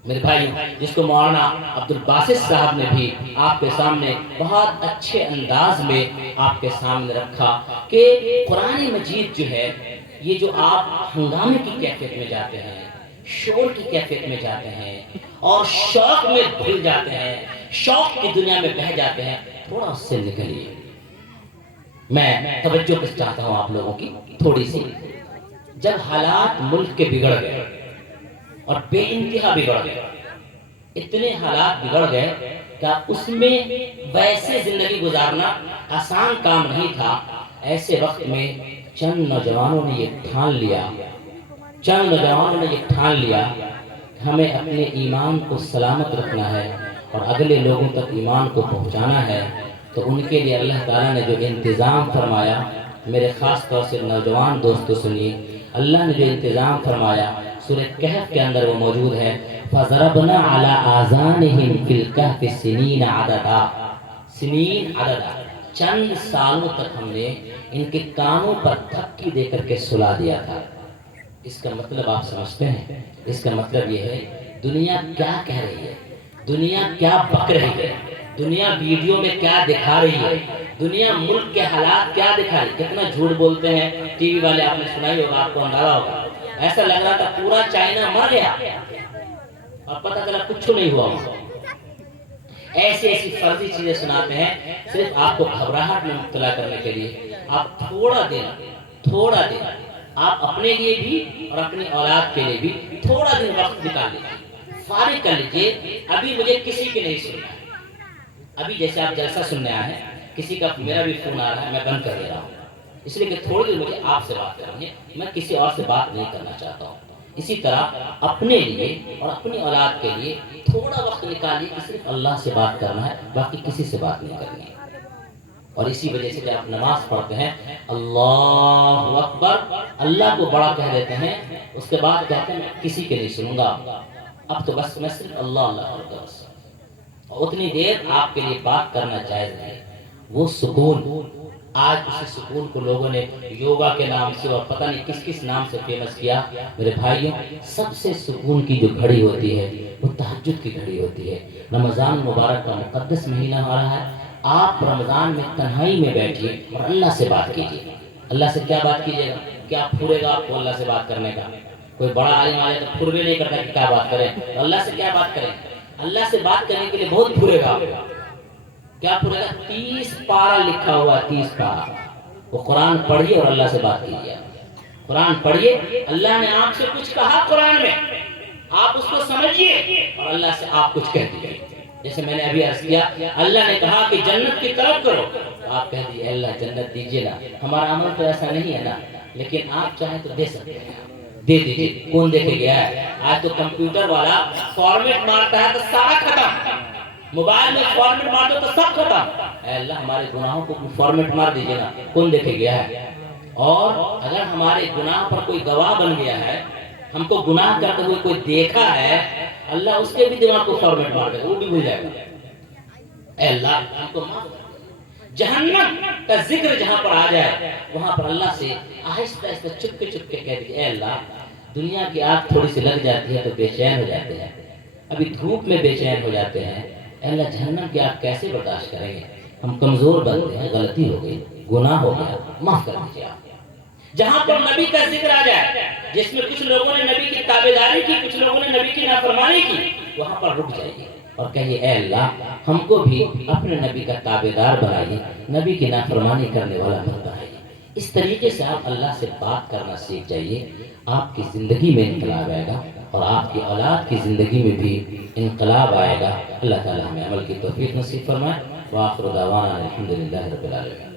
میرے بھائی، جس کو مولانا عبد الباسط صاحب نے بھی آپ کے سامنے بہت اچھے انداز میں آپ کے سامنے رکھا کہ قرآن مجید جو ہے، یہ جو آپ ہنگامے کی کیفیت میں جاتے ہیں، شور کی کیفیت میں جاتے ہیں اور شوق میں بھول جاتے ہیں، شوق کی دنیا میں بہہ جاتے ہیں، تھوڑا اس سے نکلیے۔ میں توجہ کس چاہتا ہوں آپ لوگوں کی تھوڑی سی، جب حالات ملک کے بگڑ گئے اور بے انتہا بگڑ گئے، اتنے حالات بگڑ گئے کہ اس میں ویسے زندگی گزارنا آسان کام نہیں تھا، ایسے وقت میں چند نوجوانوں نے یہ ٹھان لیا کہ ہمیں اپنے ایمان کو سلامت رکھنا ہے اور اگلے لوگوں تک ایمان کو پہنچانا ہے۔ تو ان کے لیے اللہ تعالیٰ نے جو انتظام فرمایا، میرے خاص طور سے نوجوان دوستو سنیے، اللہ نے جو انتظام فرمایا سورہ کہف کے اندر وہ موجود ہے، فَضَرَبْنَا عَلَىٰ آذَانِهِمْ فِي الْكَهْفِ سِنِينَ عَدَدًا، سنین عددا، چند سالوں تک ہم نے ان کے کانوں پر تھپکی دے کر کے سلا دیا تھا۔ اس کا مطلب آپ سمجھتے ہیں؟ اس کا مطلب یہ ہے دنیا کیا کہہ رہی ہے، دنیا کیا بک رہی ہے، دنیا ویڈیو میں کیا دکھا رہی ہے، دنیا ملک کے حالات کیا دکھا رہی ہے، کتنا جھوٹ بولتے ہیں ٹی وی والے، آپ نے سنائی ہوگا، آپ کو اندازہ ہوگا، ایسا لگ رہا تھا پورا چائنا مر گیا اور پتہ چلا کچھ نہیں ہوا۔ ایسی فرضی چیزیں سناتے ہیں صرف آپ کو گھبراہٹ میں مبتلا کرنے کے لیے۔ آپ تھوڑا دن آپ اپنے لیے بھی اور اپنی اولاد کے لیے بھی تھوڑا دن وقت نکال لیجیے، فارغ کر لیجیے۔ ابھی مجھے کسی کی نہیں سننا ہے، ابھی جیسے آپ جلسہ سننے آئے ہیں، کسی کا میرا بھی فون آ رہا ہے، میں بند کر دے رہا ہوں، اس لیے کہ تھوڑی دیر مجھے آپ سے بات کرنی ہے، میں کسی اور سے بات نہیں کرنا چاہتا ہوں۔ اسی طرح اپنے لیے اور اپنی اولاد کے لیے تھوڑا وقت نکالیے کہ صرف اللہ سے بات کرنا ہے، باقی کسی سے بات نہیں کرنی ہے۔ اور اسی وجہ سے جب آپ نماز پڑھتے ہیں اللہ اکبر، اللہ کو بڑا کہہ دیتے ہیں، اس کے بعد کہتے ہیں میں کسی کے نہیں سنوں گا، اب تو بس میں صرف اللہ کرتا ہوں، اور اتنی دیر آپ کے لیے بات کرنا جائز ہے۔ وہ سکون، آج اسی سکون کو لوگوں نے یوگا کے نام سے اور پتہ نہیں کس کس نام سے فیمس کیا۔ میرے بھائیوں، سب سے سکون کی جو گھڑی ہوتی ہے وہ تہجد کی گھڑی ہوتی ہے۔ رمضان مبارک کا مقدس مہینہ آ رہا ہے، آپ رمضان میں تنہائی میں بیٹھیے اور اللہ سے بات کیجیے۔ اللہ سے کیا بات کیجیے گا؟ کیا پھرے گا آپ کو اللہ سے بات کرنے کا؟ کوئی بڑا عالم آ جائے تو پھر بھی نہیں کرتا کہ کیا بات کریں، اللہ سے کیا بات کریں؟ اللہ سے بات کرنے کے لیے بہت پھرے گا۔ کیا پورے گا؟ 30 پارہ لکھا ہوا، 30 پارہ۔ وہ قرآن پڑھیے اور اللہ سے بات کیجیے۔ قرآن پڑھیے، اللہ نے آپ سے کچھ کہا قرآن میں، آپ اس کو سمجھیے اور اللہ سے آپ کچھ کہہ دیجیے۔ جیسے میں نے ابھی عرض کیا، اللہ نے کہا کہ جنت کی طرف کرو، آپ کہہ دیجیے اللہ جنت دیجیے نا۔ ہمارا عمل تو ایسا نہیں ہے نا، لیکن آپ چاہیں تو دے سکتے ہیں، دے دیجیے۔ کون دے کے گیا ہے؟ آج تو کمپیوٹر والا فارمیٹ مارتا ہے تو سارا ختم، موبائل میں فارمیٹ مار دو تو سب ختم۔ اے اللہ ہمارے گناہوں کو فارمیٹ مار دیجیے نا، کون دیکھے گیا ہے؟ اور اگر ہمارے گناہ پر کوئی گواہ بن گیا ہے، ہم کو گناہ کرتے ہوئے کوئی دیکھا ہے، اللہ اس کے بھی دماغ کو فارمیٹ مار دے گا، وہ بھی بھول جائے گا۔ اے اللہ ہم کو معاف کر دے۔ جہنم کا ذکر جہاں پر آ جائے وہاں پر اللہ سے آہستہ آہستہ چپکے چپکے کہہ دیجیے، اے اللہ دنیا کی آگ تھوڑی سی لگ جاتی ہے تو بے چین ہو جاتے ہیں، ابھی دھوپ میں بے چین ہو جاتے ہیں، اے اللہ جہنم کی آگ کیسے برداشت کریں گے؟ ہم کمزور بنتے ہیں، غلطی ہو گئی، گناہ ہو گیا، معاف کر دیجیے آپ۔ جہاں پر نبی کا ذکر آ جائے، جس میں کچھ لوگوں نے نبی کی تابعداری کی، کچھ لوگوں نے نبی کی نافرمانی کی، وہاں پر رک جائیے اور کہیے اے اللہ ہم کو بھی اپنے نبی کا تابعدار بنائیے، نبی کی نافرمانی کرنے والا مت بنائیے۔ اس طریقے سے آپ اللہ سے بات کرنا سیکھ جائیے، آپ کی زندگی میں انقلاب آئے گا اور آپ کی اولاد کی زندگی میں بھی انقلاب آئے گا۔ اللہ تعالیٰ ہمیں عمل کی توفیق نصیب فرمائے۔ وآخر دعوانا الحمدللہ رب العالمین۔